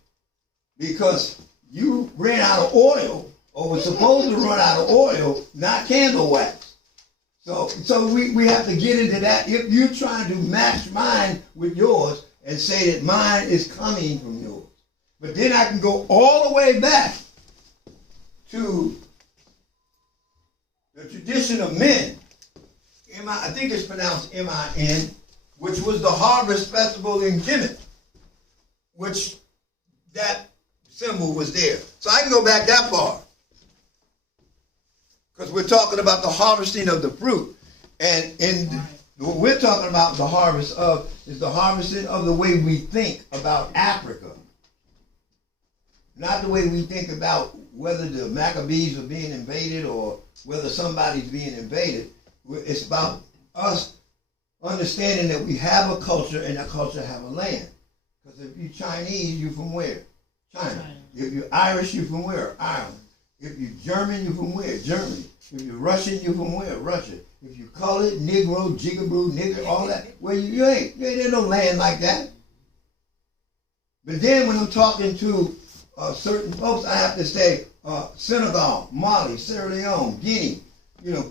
Because you ran out of oil, or was supposed to run out of oil, not candle wax. So we have to get into that. If you're trying to match mine with yours and say that mine is coming from yours. But then I can go all the way back to the tradition of men. I think it's pronounced M-I-N, which was the harvest festival in Kemet, which that symbol was there. So I can go back that far, because we're talking about the harvesting of the fruit. And what we're talking about the harvest of is the harvesting of the way we think about Africa. Not the way we think about whether the Maccabees are being invaded or whether somebody's being invaded. It's about us understanding that we have a culture and that culture have a land. Because if you're Chinese, you're from where? China. If you're Irish, you're from where? Ireland. If you're German, you're from where? Germany. If you're Russian, you're from where? Russia. If you're colored, Negro, Jigaboo, nigger, all that, well, you ain't. There's no land like that. But then when I'm talking to certain folks, I have to say Senegal, Mali, Sierra Leone, Guinea,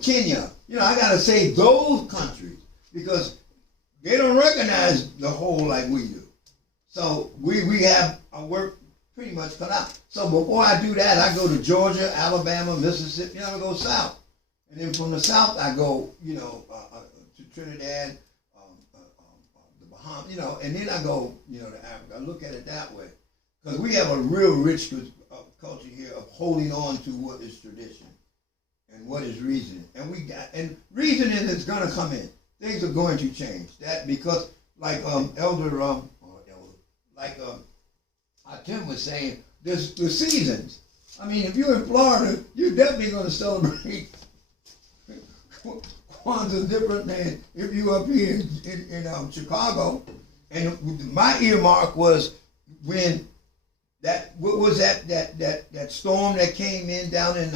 Kenya. I got to say those countries, because they don't recognize the whole like we do. So we have our work pretty much cut out. So before I do that, I go to Georgia, Alabama, Mississippi. I go south. And then from the south, I go, to Trinidad, the Bahamas, and then I go, to Africa. I look at it that way. Because we have a real rich culture here of holding on to what is tradition and what is reasoning. And reasoning is going to come in. Things are going to change. That because, like Tim was saying, there's the seasons. I mean, if you're in Florida, you're definitely going to celebrate Kwanzaa different than if you up here in Chicago. And my earmark was when what was that storm that came in down in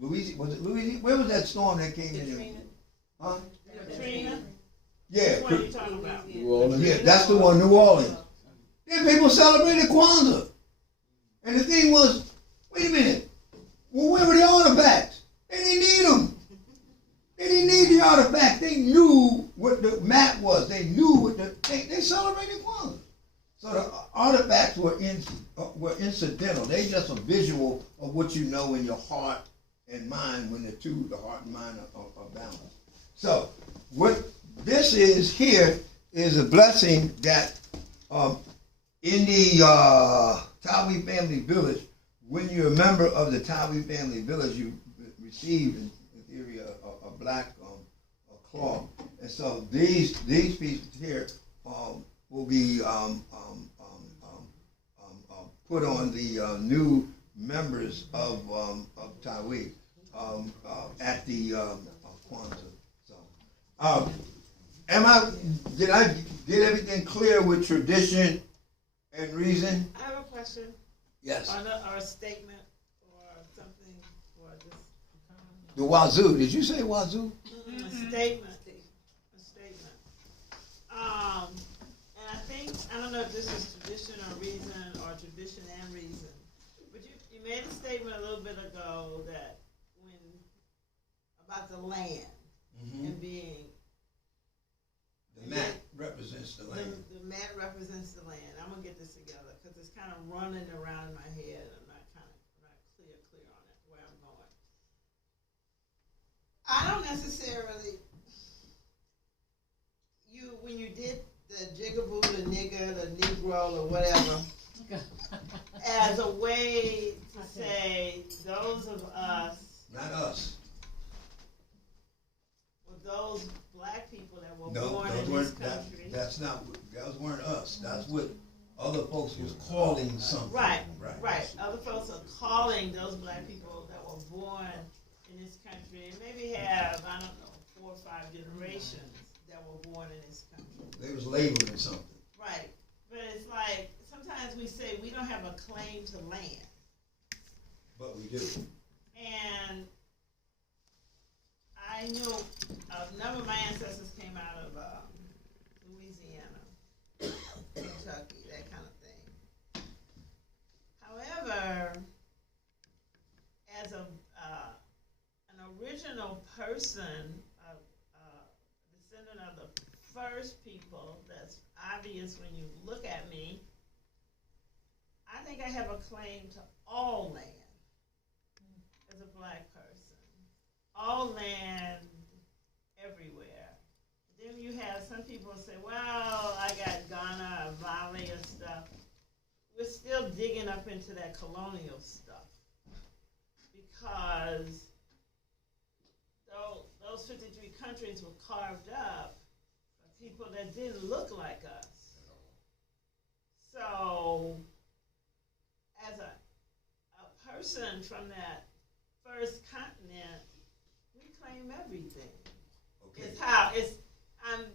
Louisiana? Was it Louisiana? Where was that storm that came in? Huh? Katrina? Yeah. What are you talking about? New Orleans. Yeah, that's the one, New Orleans. Then people celebrated Kwanzaa. And the thing was, wait a minute, well, where were the artifacts? They didn't need them. They didn't need the artifacts. They knew what the map was. They knew what they celebrated Kwanzaa. So the artifacts were incidental. They just a visual of what you know in your heart and mind when the heart and mind are balanced. So what this is here is a blessing that in the Tawi family village, when you're a member of the Tawi family village, you receive, in theory, a black cloth. And so these pieces here will be put on the new members of Taiwan at the Kwanzaa. So, did I get everything clear with tradition and reason? I have a question, Yes. or a statement, or something, or just The wazoo. Did you say wazoo? a statement, a statement. And I think, I don't know if this is tradition or reason, or tradition and reason, but you made a statement a little bit ago that about the land and being. The map represents the land. The map represents the land. I'm gonna get this together because it's kind of running around in my head. I'm not clear on it where I'm going. I don't necessarily. When you did the jigaboo, the nigger, the negro, or whatever, as a way to say those of us. Not us. Those black people that were No, born those in weren't. this country. Those weren't us. That's what other folks was calling something. Right. Other folks are calling those black people that were born in this country and maybe have, I don't know, 4 or 5 generations that were born in this country. They was labeling something. Right. But it's like, sometimes we say we don't have a claim to land. But we do. And I knew a number of my ancestors came out of Louisiana, Kentucky, that kind of thing. However, as an original person, descendant of the first people, that's obvious when you look at me, I think I have a claim to all land as a black person. All land everywhere. Then you have some people say, well, I got Ghana or Mali and stuff. We're still digging up into that colonial stuff because those 53 countries were carved up by people that didn't look like us. So as a person from that first continent, claim everything. Okay. And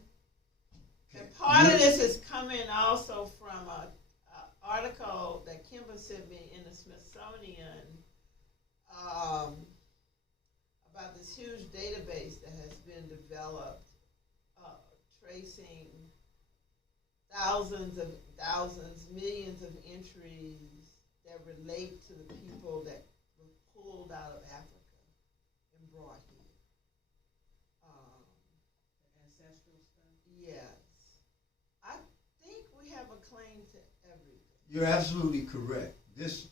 part of this is coming also from a article that Kimber sent me in the Smithsonian about this huge database that has been developed, tracing thousands, millions of entries that relate to the people that were pulled out of Africa and brought here. Yes. I think we have a claim to everything. You're absolutely correct. This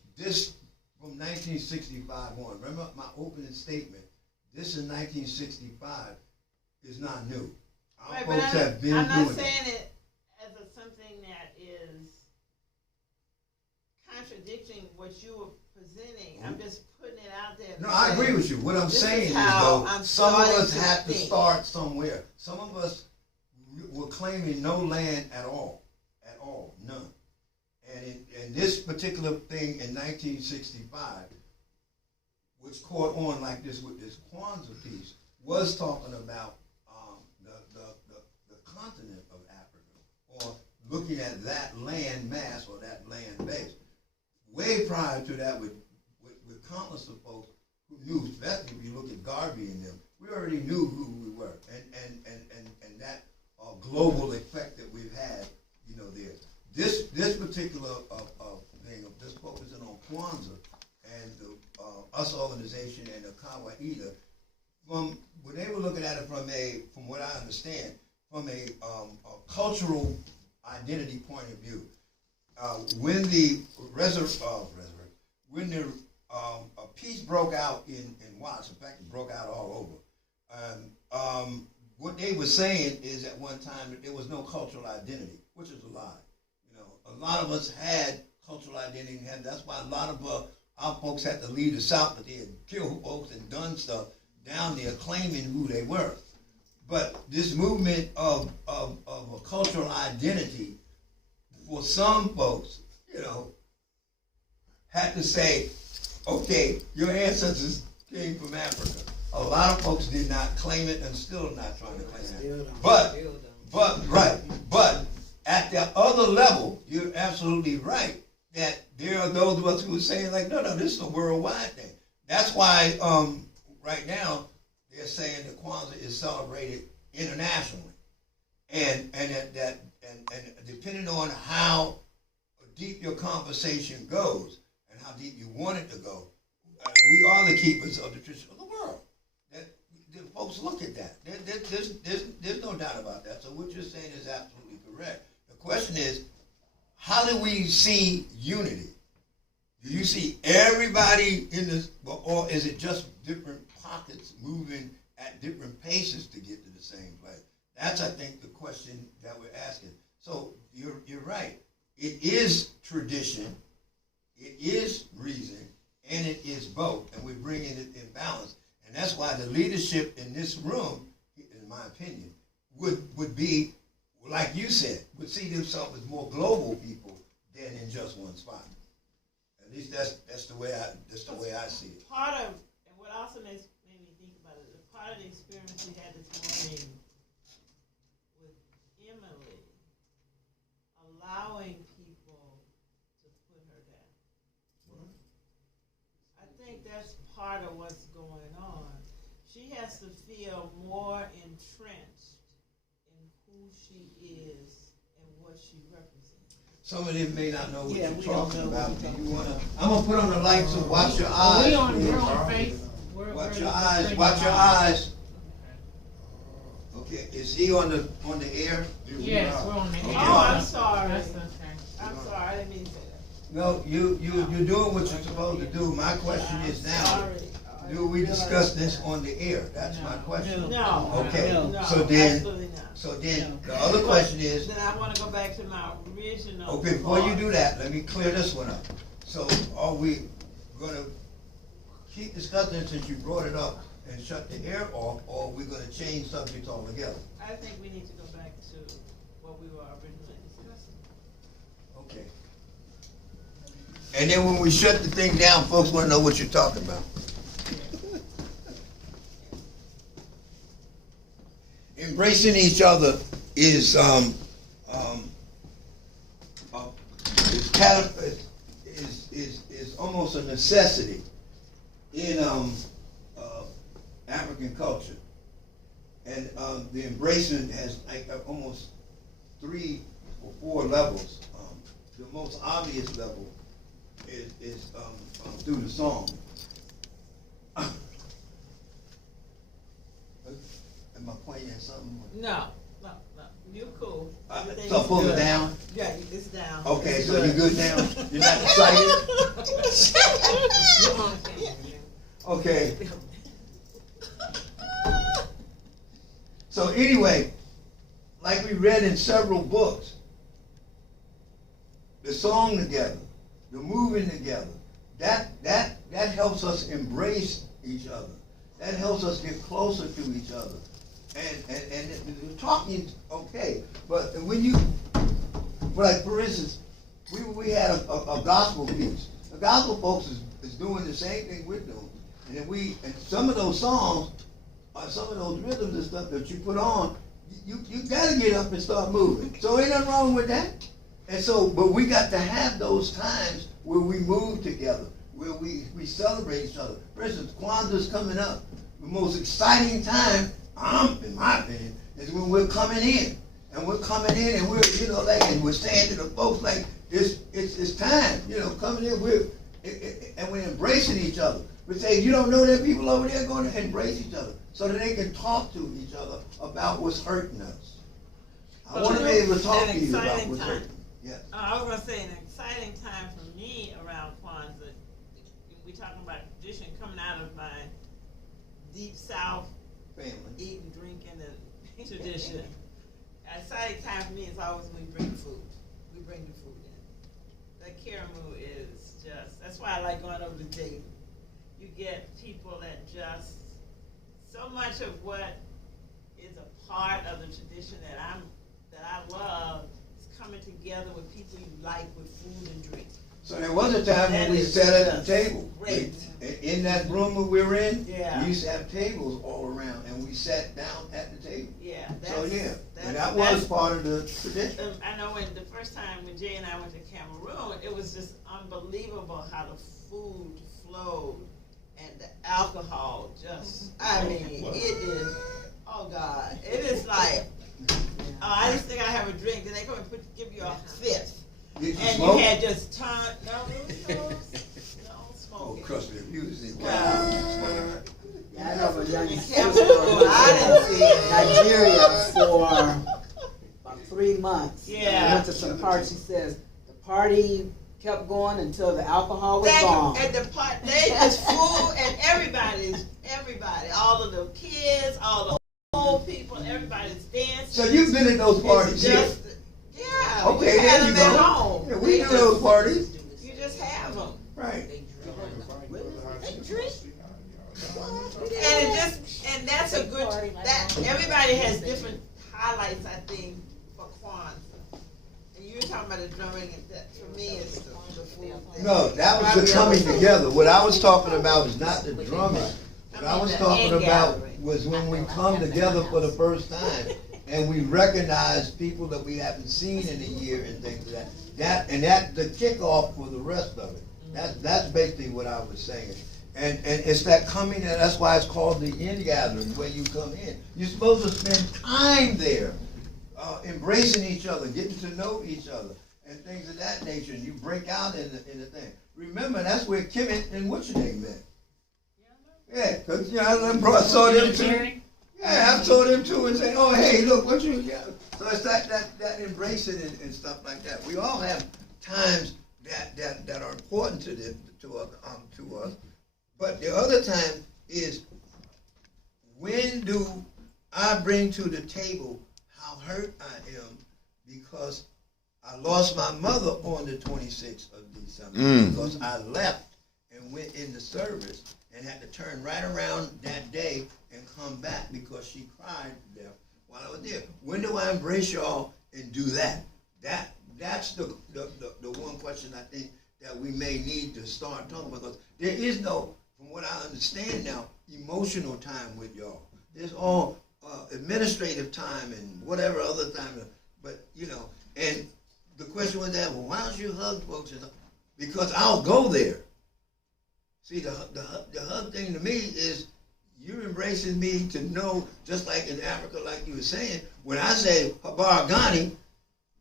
from 1965 on. Remember my opening statement. This in 1965 is not new. Our right, folks have been I'm doing not saying it as something that is contradicting what you were presenting. I'm just putting it out there. No, I agree with you. What I'm saying is, though, some of us have to start somewhere. Some of us were claiming no land at all, none. And in this particular thing in 1965, which caught on like this with this Kwanzaa piece, was talking about the continent of Africa, or looking at that land mass or that land base. Way prior to that, with countless of folks who knew, especially if you look at Garvey and them, we already knew who we were, and that global effect that we've had, there. This particular thing of just focusing on Kwanzaa and the US organization and the Kawaida, when they were looking at it from what I understand, from a cultural identity point of view, when the peace broke out in Watts, in fact, it broke out all over. What they were saying is at one time that there was no cultural identity, which is a lie. A lot of us had cultural identity, and that's why a lot of our folks had to leave the South, but they had killed folks and done stuff down there claiming who they were. But this movement of a cultural identity, for some folks, had to say, okay, your ancestors came from Africa. A lot of folks did not claim it and still not trying to claim it. But at the other level, you're absolutely right that there are those of us who are saying like, no, this is a worldwide thing. That's why right now they're saying that Kwanzaa is celebrated internationally, and depending on how deep your conversation goes and how deep you want it to go, we are the keepers of the tradition of the world. That folks look at that. There's no doubt about that. So what you're saying is absolutely correct. The question is, how do we see unity? Do you see everybody in this, or is it just different pockets moving at different paces to get to the same place? That's, I think, the question that we're asking. So you're right. It is tradition, it is reason, and it is both, and we're bringing it in balance. And that's why the leadership in this room, in my opinion, would be, like you said, would see themselves as more global people than in just one spot. At least that's the way I see it. Part of, and what also made me think about it, part of the experience we had this morning with Emily, allowing people to put her down. I think that's part of what's going on. She has to feel more entrenched in who she is and what she represents. Some of them may not know what you're talking about. Do you wanna? I'm gonna put on the lights, so watch your eyes. We're on face. Watch your eyes. Watch your eyes. Okay, is he on the air? Yes, we're on the air. Oh, I'm sorry. That's okay. I'm sorry, I didn't mean to say that. No, you're doing what you're supposed to do. My question is now, Sorry. do we discuss this on the air? That's my question. No. Okay, No, so then, absolutely not. the other question is, Then I wanna go back to my original. okay, before you thought. do that, let me clear this one up. So are we gonna keep discussing it since you brought it up and shut the air off, or are we gonna change subjects altogether? I think we need to go back to what we were originally discussing. Okay. And then when we shut the thing down, folks wanna know what you're talking about. Embracing each other is almost a necessity in African culture, and the embracement has like almost 3 or 4 levels. The most obvious level is through the song. Am I pointing at something? No, you're cool. Everything So is pull it good. down? Yeah, it's down. Okay, It's so you're good now? You're not excited? You're on camera. Okay. So anyway, like we read in several books, the song together, the moving together, that helps us embrace each other. That helps us get closer to each other. And the talking is okay, but when you, like for instance, we had a gospel piece. The gospel folks is doing the same thing we're doing. And then and some of those songs, or some of those rhythms and stuff that you put on, you gotta get up and start moving. So ain't nothing wrong with that. And so, but we got to have those times where we move together, where we celebrate each other. For instance, Kwanzaa's coming up. The most exciting time, in my opinion, is when we're coming in. And we're coming in and we're, and we're saying to the folks like, it's time, coming in, and we're embracing each other. We say, you don't know that people over there are going to embrace each other so that they can talk to each other about what's hurting us. I want to be able to talk to you about what's hurting. Yeah. I was going to say, an exciting time for me around Kwanzaa, we talking about tradition coming out of my deep South Family. eating, drinking, and tradition. An exciting time for me is always when we bring food. We bring the food in. The karamu is just, that's why I like going over to Dayton. You get people that just, so much of what is a part of the tradition that I love is coming together with people you like with food and drink. So there was a time when That we is sat at the just table. great. In that room that we were in, Yeah. we used to have tables all around, and we sat down at the table. Yeah, So yeah, that's, and that was that's- part of the tradition. I know when the first time when Jay and I went to Cameroon, it was just unbelievable how the food flowed and the alcohol just, I mean, it is, oh God, it is like, oh, I just think I have a drink, then they come and give you a fifth. Did you And smoke? you had just turned, no Oh, smoking. trust me, music. Wow. Yeah, I know when young In sister Cameroon, I didn't see it. Nigeria for about 3 months. Yeah. I went to some party. She says the party kept going until the alcohol was Thank gone. you. At the part, they just food and everybody, all of the kids, all the old people, everybody's dancing. So you've been at those parties, It's yeah? just, yeah. Okay, we had there you them at go. home. Yeah, we do those parties, You just have them. right? They drink. And it just, and that's a good, that, everybody has different highlights, I think, for Kwanzaa. And you were talking about the drumming, and that, for me, it's the food. No, that was the coming together. What I was talking about is not the drumming. What I was talking about was when we come together for the first time and we recognize people that we haven't seen in a year and things like that. That's the kickoff for the rest of it. That's basically what I was saying. And it's that coming, and that's why it's called the in gathering, where you come in. You're supposed to spend time there, embracing each other, getting to know each other, and things of that nature. And you break out in the thing. Remember, that's where Kim and what's your name met. Yeah, because I saw them too. Yeah, I saw them too and say, oh, hey, look, what you got? So it's that embracing and stuff like that. We all have times that are important to us. But the other time is, when do I bring to the table how hurt I am because I lost my mother on the 26th of December because I left and went in the service and had to turn right around that day and come back because she cried to death while I was there. When do I embrace y'all and do that? That's the one question I think that we may need to start talking about, because there is no, from what I understand now, emotional time with y'all. There's all administrative time and whatever other time, but and the question was that, well, why don't you hug folks? Because I'll go there. See, the hug thing to me is you're embracing me to know, just like in Africa, like you were saying, when I say Habar Ghani,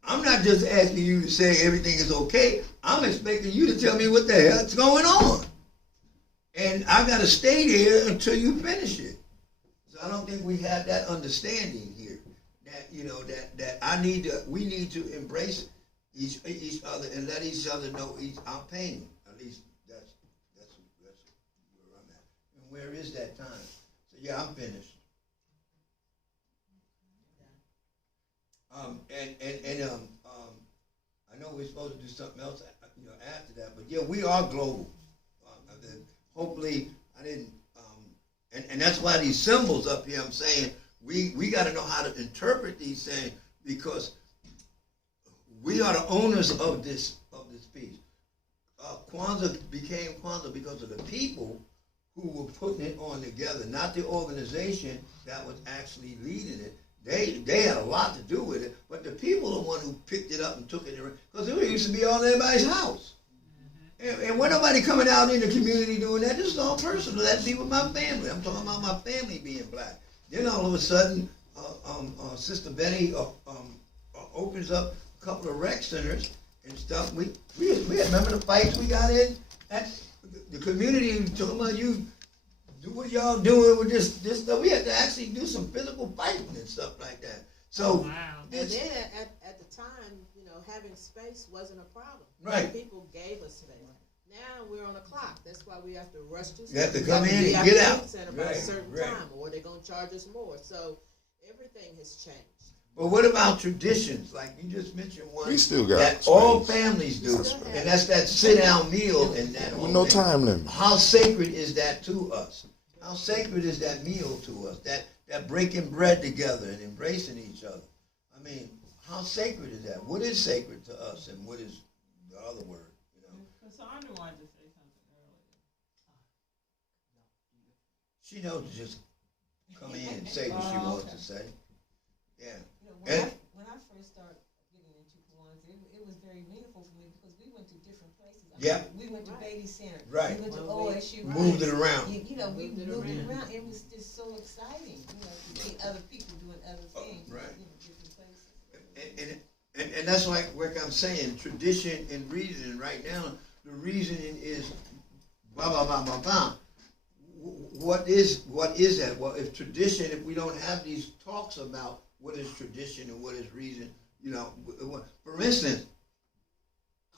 I'm not just asking you to say everything is okay. I'm expecting you to tell me what the hell's going on. And I got to stay there until you finish it. So I don't think we have that understanding here. That that we need to embrace each other and let each other know our pain. At least that's where I'm at. And where is that time? So yeah, I'm finished. I know we're supposed to do something else, after that. But yeah, we are global. Hopefully, I didn't. And that's why these symbols up here. I'm saying we got to know how to interpret these things, because we are the owners of this piece. Kwanzaa became Kwanzaa because of the people who were putting it on together, not the organization that was actually leading it. They had a lot to do with it, but the people are the one who picked it up and took it, because it used to be all in everybody's house. And when nobody coming out in the community doing that, this is all personal. That'd be with my family. I'm talking about my family being black. Then all of a sudden, Sister Betty opens up a couple of rec centers and stuff. We remember the fights we got in at the community. Talking about you. Do what y'all doing with this stuff. We had to actually do some physical fighting and stuff like that. So, wow. And then at the time, having space wasn't a problem. Right. People gave us space. Now we're on a clock. That's why we have to rush to. You have to come in and get out. At about a certain time, or they're gonna charge us more. So everything has changed. But what about traditions? Like you just mentioned one We still got that space. all families do, and that's that sit-down meal and that. With no time limit. How sacred is that to us? How sacred is that meal to us? That breaking bread together and embracing each other. I mean, how sacred is that? What is sacred to us, and what is the other word? Cassandra wanted to say something earlier. She knows to just come in and say what she wants to say. Yeah. You know, And- when I first started getting into Kwanzaa, it was very meaningful for me because we went to different places. Yeah. We went to Beatty Center. Right. We went to Well, OSU. Moved it Rice. around. You know, we Moved it moved it around. around. It was just so exciting, you know, to see other people doing other things. right. You know, different places. And that's like I'm saying, tradition and reasoning. Right now, the reasoning is blah blah blah blah blah. What is that? Well, if tradition, if we don't have these talks about what is tradition and what is reason, you know, for instance,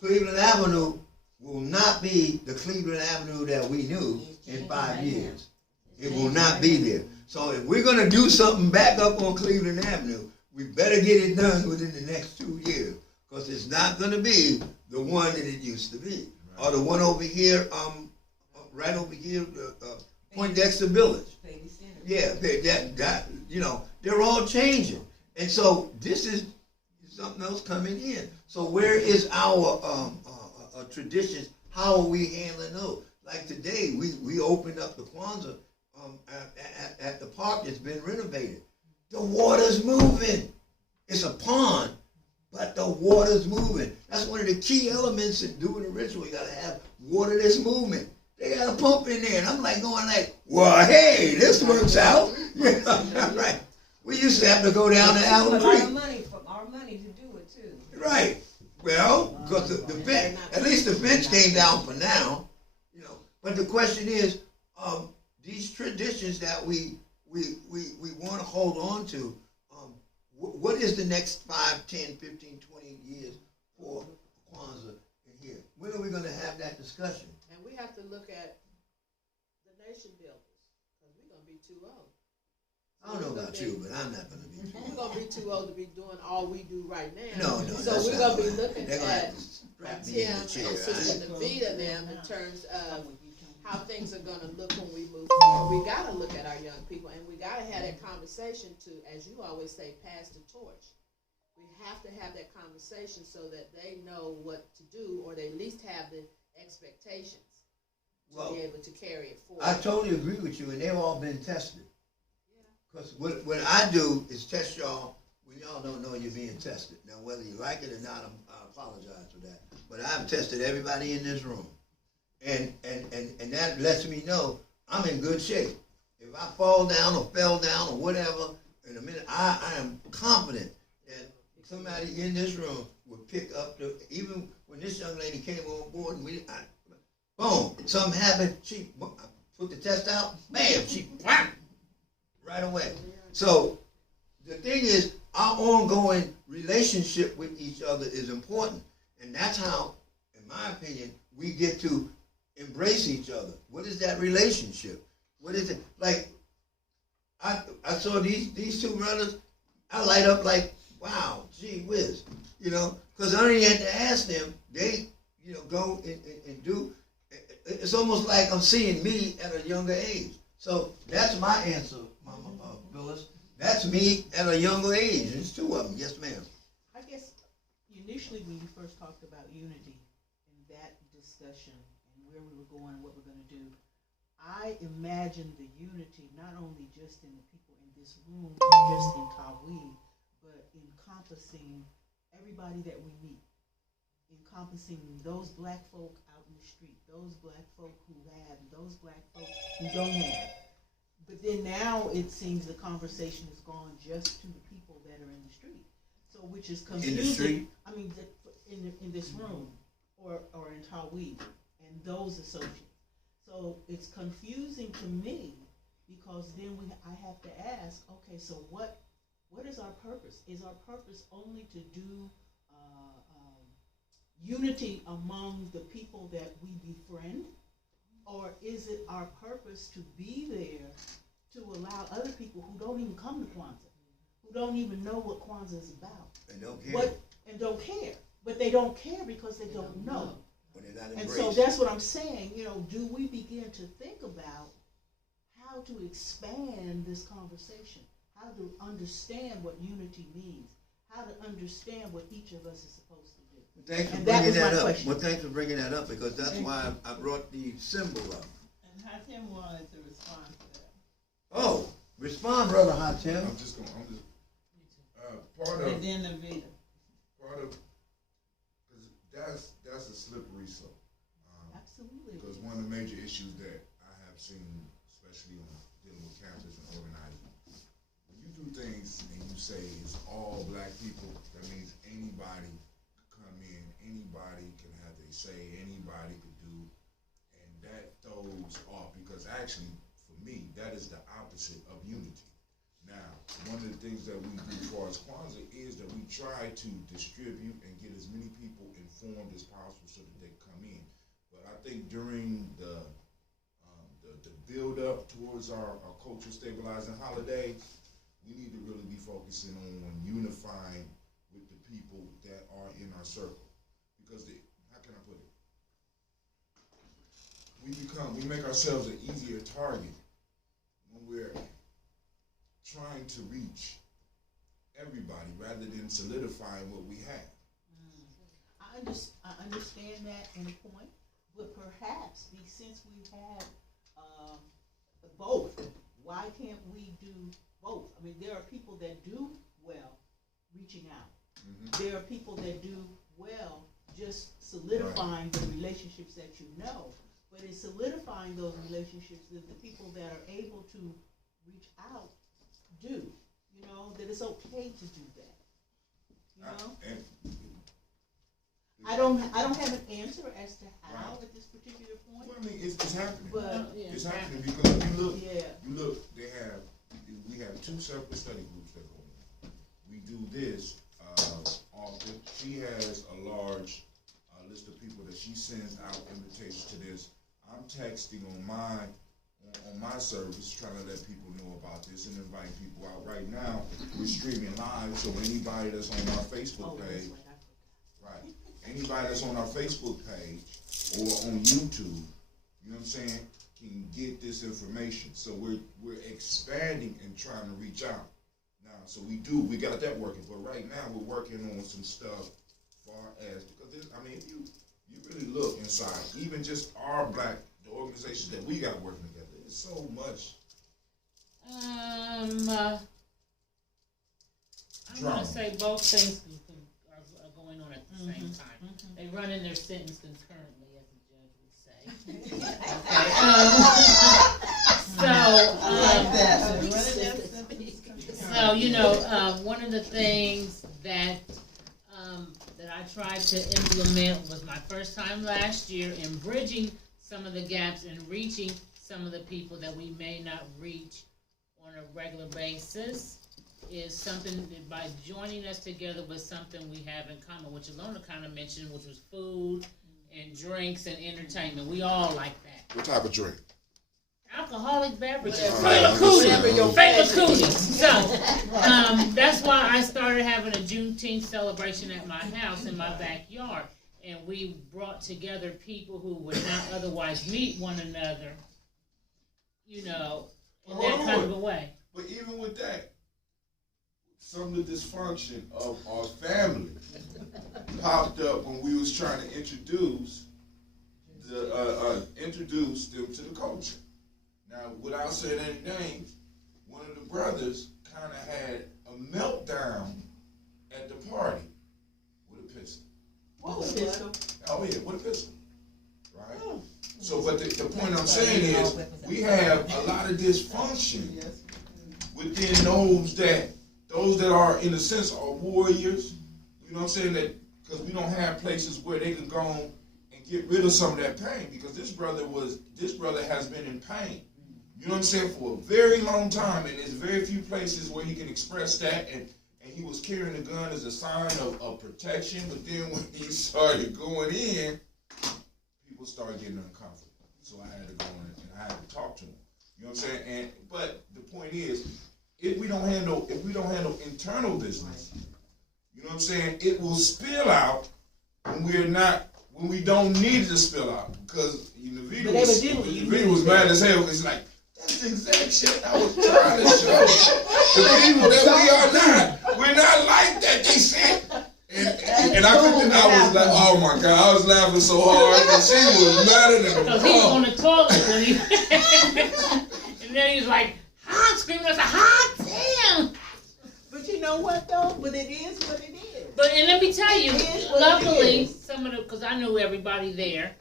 Cleveland Avenue will not be the Cleveland Avenue that we knew in 5 years. It will not be there. So if we're gonna do something back up on Cleveland Avenue, we better get it done within the next 2 years, because it's not gonna be the one that it used to be, or the one over here, right over here, Poindexter Village. Beatty Center. Yeah, that you know, they're all changing, and so this is something else coming in. So where is our traditions? How are we handling those? Like today, we opened up the Kwanzaa at the park that's been renovated. The water's moving. It's a pond, but the water's moving. That's one of the key elements in doing a ritual. You gotta have water that's moving. They got a pump in there, and I'm like going like, well, hey, this works out. Yeah, right. We used to have to go down to Allen A lot of Creek. money from our money to do it too. Right. Well, because the bench, at least the bench came down for now, you know. But the question is, these traditions that we want to hold on to, what is the next 5, 10, 15, 20 years for Kwanzaa in here? When are we going to have that discussion? And we have to look at the nation builders, because we're gonna be too old. I don't know about you, but I'm not going to be. We're gonna be too old to be doing all we do right now. No, So that's we're not gonna be right. looking They're gonna have at to strap me Tim in the and chair. Sister Davida and them in terms of how things are gonna look when we move forward. We gotta look at our young people, and we gotta have that conversation to, as you always say, pass the torch. We have to have that conversation so that they know what to do, or they at least have the expectations to be able to carry it forward. I totally agree with you, and they've all been tested. Because what I do is test y'all when y'all don't know you're being tested. Now, whether you like it or not, I apologize for that. But I've tested everybody in this room. And that lets me know I'm in good shape. If I fall down or fell down or whatever, in a minute, I am confident that somebody in this room will pick up even when this young lady came on board and boom, something happened, she put the test out, bam, she whack, right away. So the thing is, our ongoing relationship with each other is important. And that's how, in my opinion, we get to embrace each other. What is that relationship? What is it? Like, I saw these two brothers, I light up like, wow, gee whiz, you know, because I don't even have to ask them. They, you know, go and do. It's almost like I'm seeing me at a younger age. So that's my answer, Mama Phyllis. That's me at a younger age. There's two of them. Yes, ma'am. I guess initially when you first talked about unity and that discussion and where we were going and what we're going to do, I imagined the unity not only just in the people in this room, just in Tawi, but encompassing everybody that we meet, encompassing those black folk out in the street, those black folk who have, those black folk who don't have. But then now it seems the conversation has gone just to the people that are in the street. So which is confusing. In the street? I mean, in this room or in Tawi and those associates. So it's confusing to me because then I have to ask, okay, so what is our purpose? Is our purpose only to do unity among the people that we befriend? Or is it our purpose to be there to allow other people who don't even come to Kwanzaa, who don't even know what Kwanzaa is about? And don't care. And don't care. But they don't care because they don't know. When they're not And embraced. so that's what I'm saying, you know, do we begin to think about how to expand this conversation, how to understand what unity means, how to understand what each of us is supposed to do? Thanks for And that bringing was my that up. question. Well, thanks for bringing that up, because that's why I brought the symbol up. And Hatim wanted to respond to that. Oh, respond, Brother Hatem. I'm just, part of, And then the Vita. cause that's a slippery slope. Absolutely. Because one of the major issues that I have seen, especially on dealing with campus and organizing, when you do things and you say it's all black people, that means anybody can come in, anybody can have their say, anybody could do, and that throws off, because actually, for me, that is the opposite of unity. Now, one of the things that we do as far as Kwanzaa is that we try to distribute and get as many people informed as possible so that they come in. But I think during the build up towards our culture stabilizing holidays, we need to really be focusing on unifying with the people that are in our circle. Because how can I put it? We make ourselves an easier target when we're trying to reach everybody rather than solidifying what we have. I understand that in a point, but perhaps since we have both, why can't we do both? I mean, there are people that do well reaching out. Mm-hmm. There are people that do well just solidifying the relationships that you know. But in solidifying those relationships, that the people that are able to reach out do. You know, that it's okay to do that. You know? I don't have an answer as to how at this particular point. Well, I mean, it's happening. But It's happening because if you look, yeah. we have two separate study groups that go in. We do this often. She has a large list of people that she sends out invitations to this. I'm texting on my service, trying to let people know about this and inviting people out. Right now, we're streaming live, so anybody that's on our Facebook page, right? Anybody that's on our Facebook page or on YouTube, you know what I'm saying, can get this information. So we're expanding and trying to reach out. Now, so we got that working, but right now we're working on some stuff far as, because if you really look inside, even just the organizations that we got working together, it's so much. I'm gonna say both things are going on at the same time. They run in their sentence concurrently, as the judge would say. One of the things that I tried to implement was my first time last year in bridging some of the gaps and reaching some of the people that we may not reach on a regular basis is something that by joining us together with something we have in common, which Alona kind of mentioned, which was food and drinks and entertainment. We all like that. What type of drink? Alcoholic beverages. Whatever your Favorite cooties. So, that's why I started having a Juneteenth celebration at my house in my backyard. And we brought together people who would not otherwise meet one another, in that kind of a way. But even with that, some of the dysfunction of our family popped up when we was trying to introduce them to the culture. Now, without saying any names, one of the brothers kind of had a meltdown at the party with a pistol. What was pistol? Oh yeah, with a pistol, right? So, but the point I'm saying is, we have a lot of dysfunction within those that are, in a sense, are warriors. You know what I'm saying? That because we don't have places where they can go and get rid of some of that pain. Because this brother has been in pain. You know what I'm saying, for a very long time, and there's very few places where he can express that. And he was carrying a gun as a sign of protection. But then when he started going in, people started getting uncomfortable. So I had to go in and I had to talk to him. You know what I'm saying? But the point is, if we don't handle internal business, you know what I'm saying, it will spill out when we don't need it to spill out. Because the video was mad as hell. It's like, that's the exact shit I was trying to show the people that we are not. We're not like that. They said, And I couldn't. I was like, oh my god, I was laughing so hard because she was madder than a Because he was on the toilet when he, and then he was like, "Hot!" screaming. I said, "Hot damn!" But you know what though? But it is what it is. But and let me tell you, It is what it luckily, is. some of the because I knew everybody there,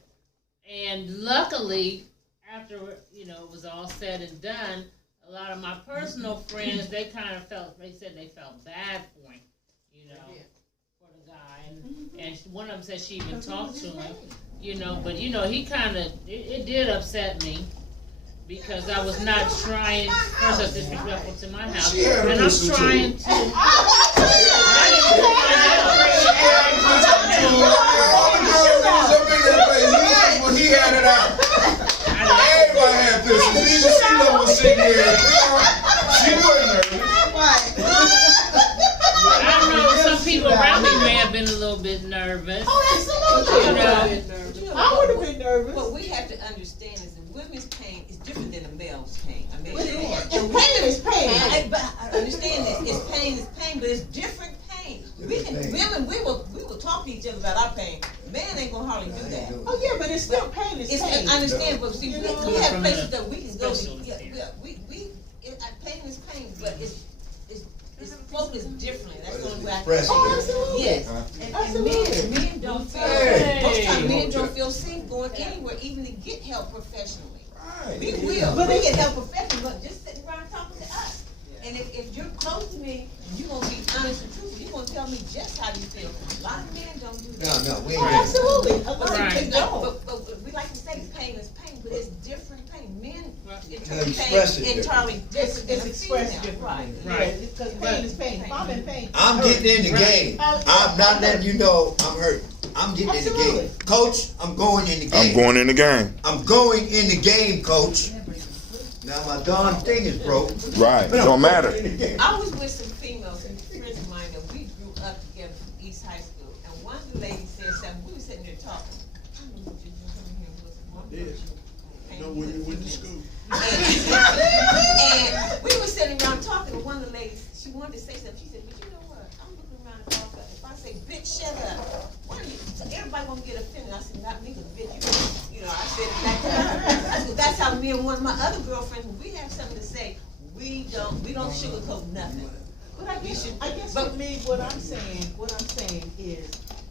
and luckily, after it was all said and done, a lot of my personal friends they kind of felt. They said they felt bad for him, for the guy, and one of them said she even talked to him, But he kind of it did upset me. Because I was not trying, first that's disrespectful to my house, and I'm trying to. I didn't put my When he had it out. Everybody had this. Even Sheila was sitting there. She wasn't nervous. I don't know, some people around me may have been a little bit nervous. Oh, absolutely. I would have been nervous. What we have to understand is that women's pain is different than a male's pain. I mean, But pain is pain. I understand this. It's pain, but it's different pain. Women, we will talk to each other about our pain. Man ain't gonna hardly do that. Oh yeah, but it's still pain. It's pain. I understand, but see, we have places that we can go. Pain is pain, but it's focused differently. That's the only way I can. Oh, absolutely. Yes, and men don't feel. Most times men don't feel safe going anywhere, even to get help professionally. Right. We will, but we get help professionally, but just sitting around talking to us. And if you're close to me, you're gonna be honest and truthful. You're gonna tell me just how you feel. A lot of men don't do that. No, we ain't Oh, doing that. absolutely. A But, lot of see, people don't. but we like to say pain is pain, but it's different pain. Men interpret express it pain entirely different. It's than a expressed female. differently. Right. Yeah, because pain is pain. If I'm in pain, I'm getting in the game. I'm not letting you know I'm hurt. I'm getting in the Absolutely. game. Coach, I'm going in the game. I'm going in the game. I'm going in the game, coach. Now my darn thing is broke. Right. But I'm Don't matter. going in the game. I was with some females and friends of mine that we grew up together from East High School, and one of the ladies said something. We were sitting there talking. I knew what you were coming here with. One person. know when you went to school. And we were sitting around talking, and one of the ladies, she wanted to say something. She said, "But you know what? I'm looking around and all that. If I say, bitch, shut up, why are you? So everybody gonna get offended." I said, "Not me, because bitch, I said it back to her." I said, "That's how me and one of my other girlfriends, when we have something to say, we don't sugarcoat nothing." But I guess for me, what I'm saying is,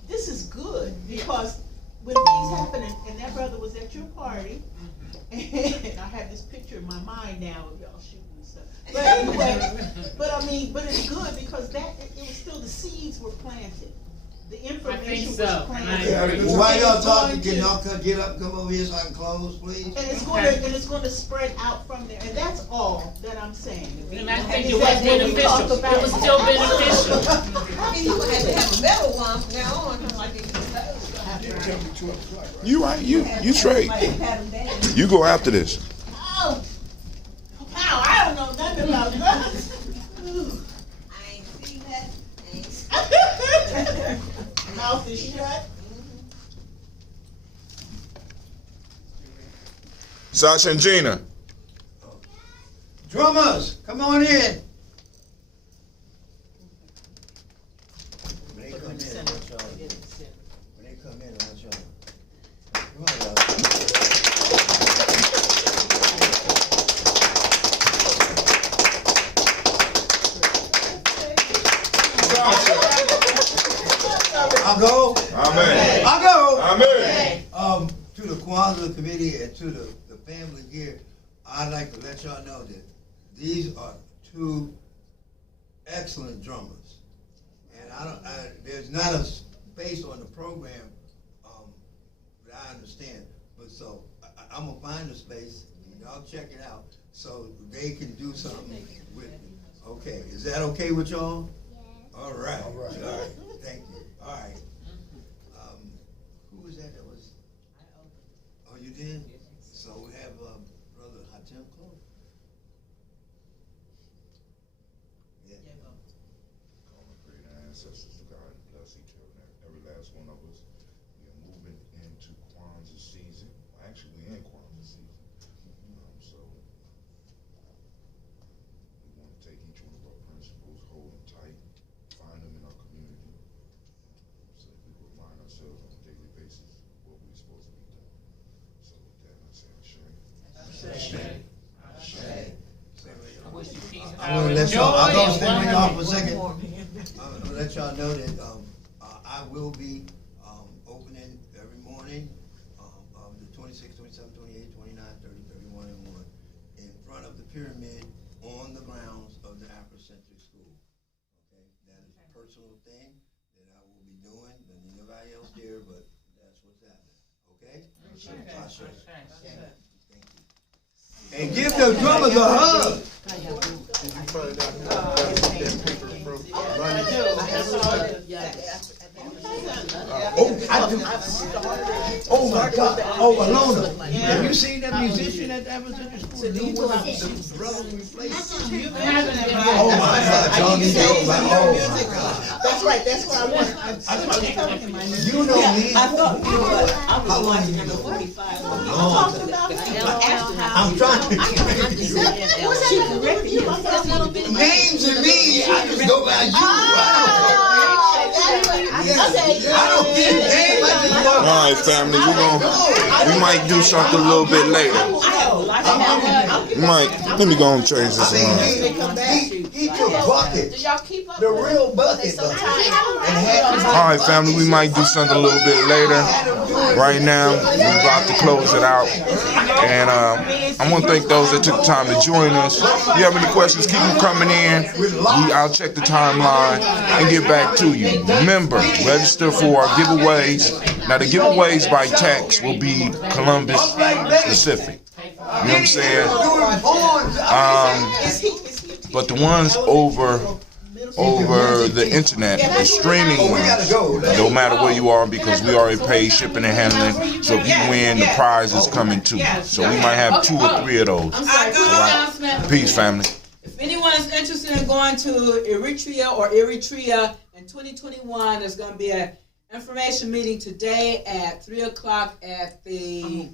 this is good because when things happen, and that brother was at your party, and I have this picture in my mind now of y'all shooting and stuff. But anyway, but it's good because it was still the seeds were planted. The information was so. planted. Well, while y'all talking, It's can going y'all get up, come over here so I can close, please? And it's going to spread out from there, and that's all that I'm saying. And I think Is it was that when we talk beneficial. about- It was still beneficial. I mean, you would have to have a metal one from now on, like they used to. You didn't tell me 12 o'clock, right? You right. You straight. You go after this. Oh, wow, I don't know nothing about that. I ain't seen that. I ain't seen Mouth is shut. Sasha and Gina. Drummers, come on in. When they come in, I want y'all. When they come in, I want y'all. Come on, y'all. I'll go. Amen. I'll go. Amen. To the Kwanzaa committee and to the family here, I'd like to let y'all know that these are two excellent drummers. And there's not a space on the program that I understand. But so I'm gonna find a space, and y'all check it out, so they can do something with it. Okay, is that okay with y'all? Yes. All right. All right. Thank you. All right. Who was that was? Oh, you did? So we have Brother Hatem Cole. Yeah. Call and pray to our ancestors to God and bless each other, every last one of us. We are moving into Kwanzaa season. Well, actually, we're in Kwanzaa season. So we want to take each one of our principles, hold them tight, find them in our community, I'm gonna let y'all, I'm gonna stay Joy off and for a second. wonderment. I'm gonna let y'all know that, I will be, opening every morning, the 26th, 27th, 28th, 29th, 30th, 31, and 1, in front of the pyramid on the grounds of the Afrocentric School. Okay, that is a personal thing that I will be doing, than anybody else there, but that's what's happening, okay? And give the drummers a hug. Oh my God! Oh, Alona, have you seen that musician at the Afrocentric School? The brother we played. Oh my God, Johnny Joe! Oh my God! That's right, that's what I want. You know me. I thought, you know what, I How was long watching you number know? 45. Long. I'm trying to. She corrected him. Names and me, I just go by you. I don't get names. I just go. All right, family, we might do something a little bit later. Let me go and change this around. He took buckets, the real bucket, and had to. All right, family, we might do something a little bit later. Right now, we're about to close it out. And I want to thank those that took the time to join us. If you have any questions, keep them coming in. I'll check the timeline and get back to you. Remember, register for our giveaways. Now, the giveaways by text will be Columbus specific. You know what I'm saying? But the ones over the internet, the streaming ones, no matter where you are, because we already pay shipping and handling. So if you win, the prize is coming too. So we might have 2 or 3 of those. I'm sorry, good announcement. Peace, family. If anyone is interested in going to Eritrea in 2021, there's going to be an information meeting today at 3 o'clock at the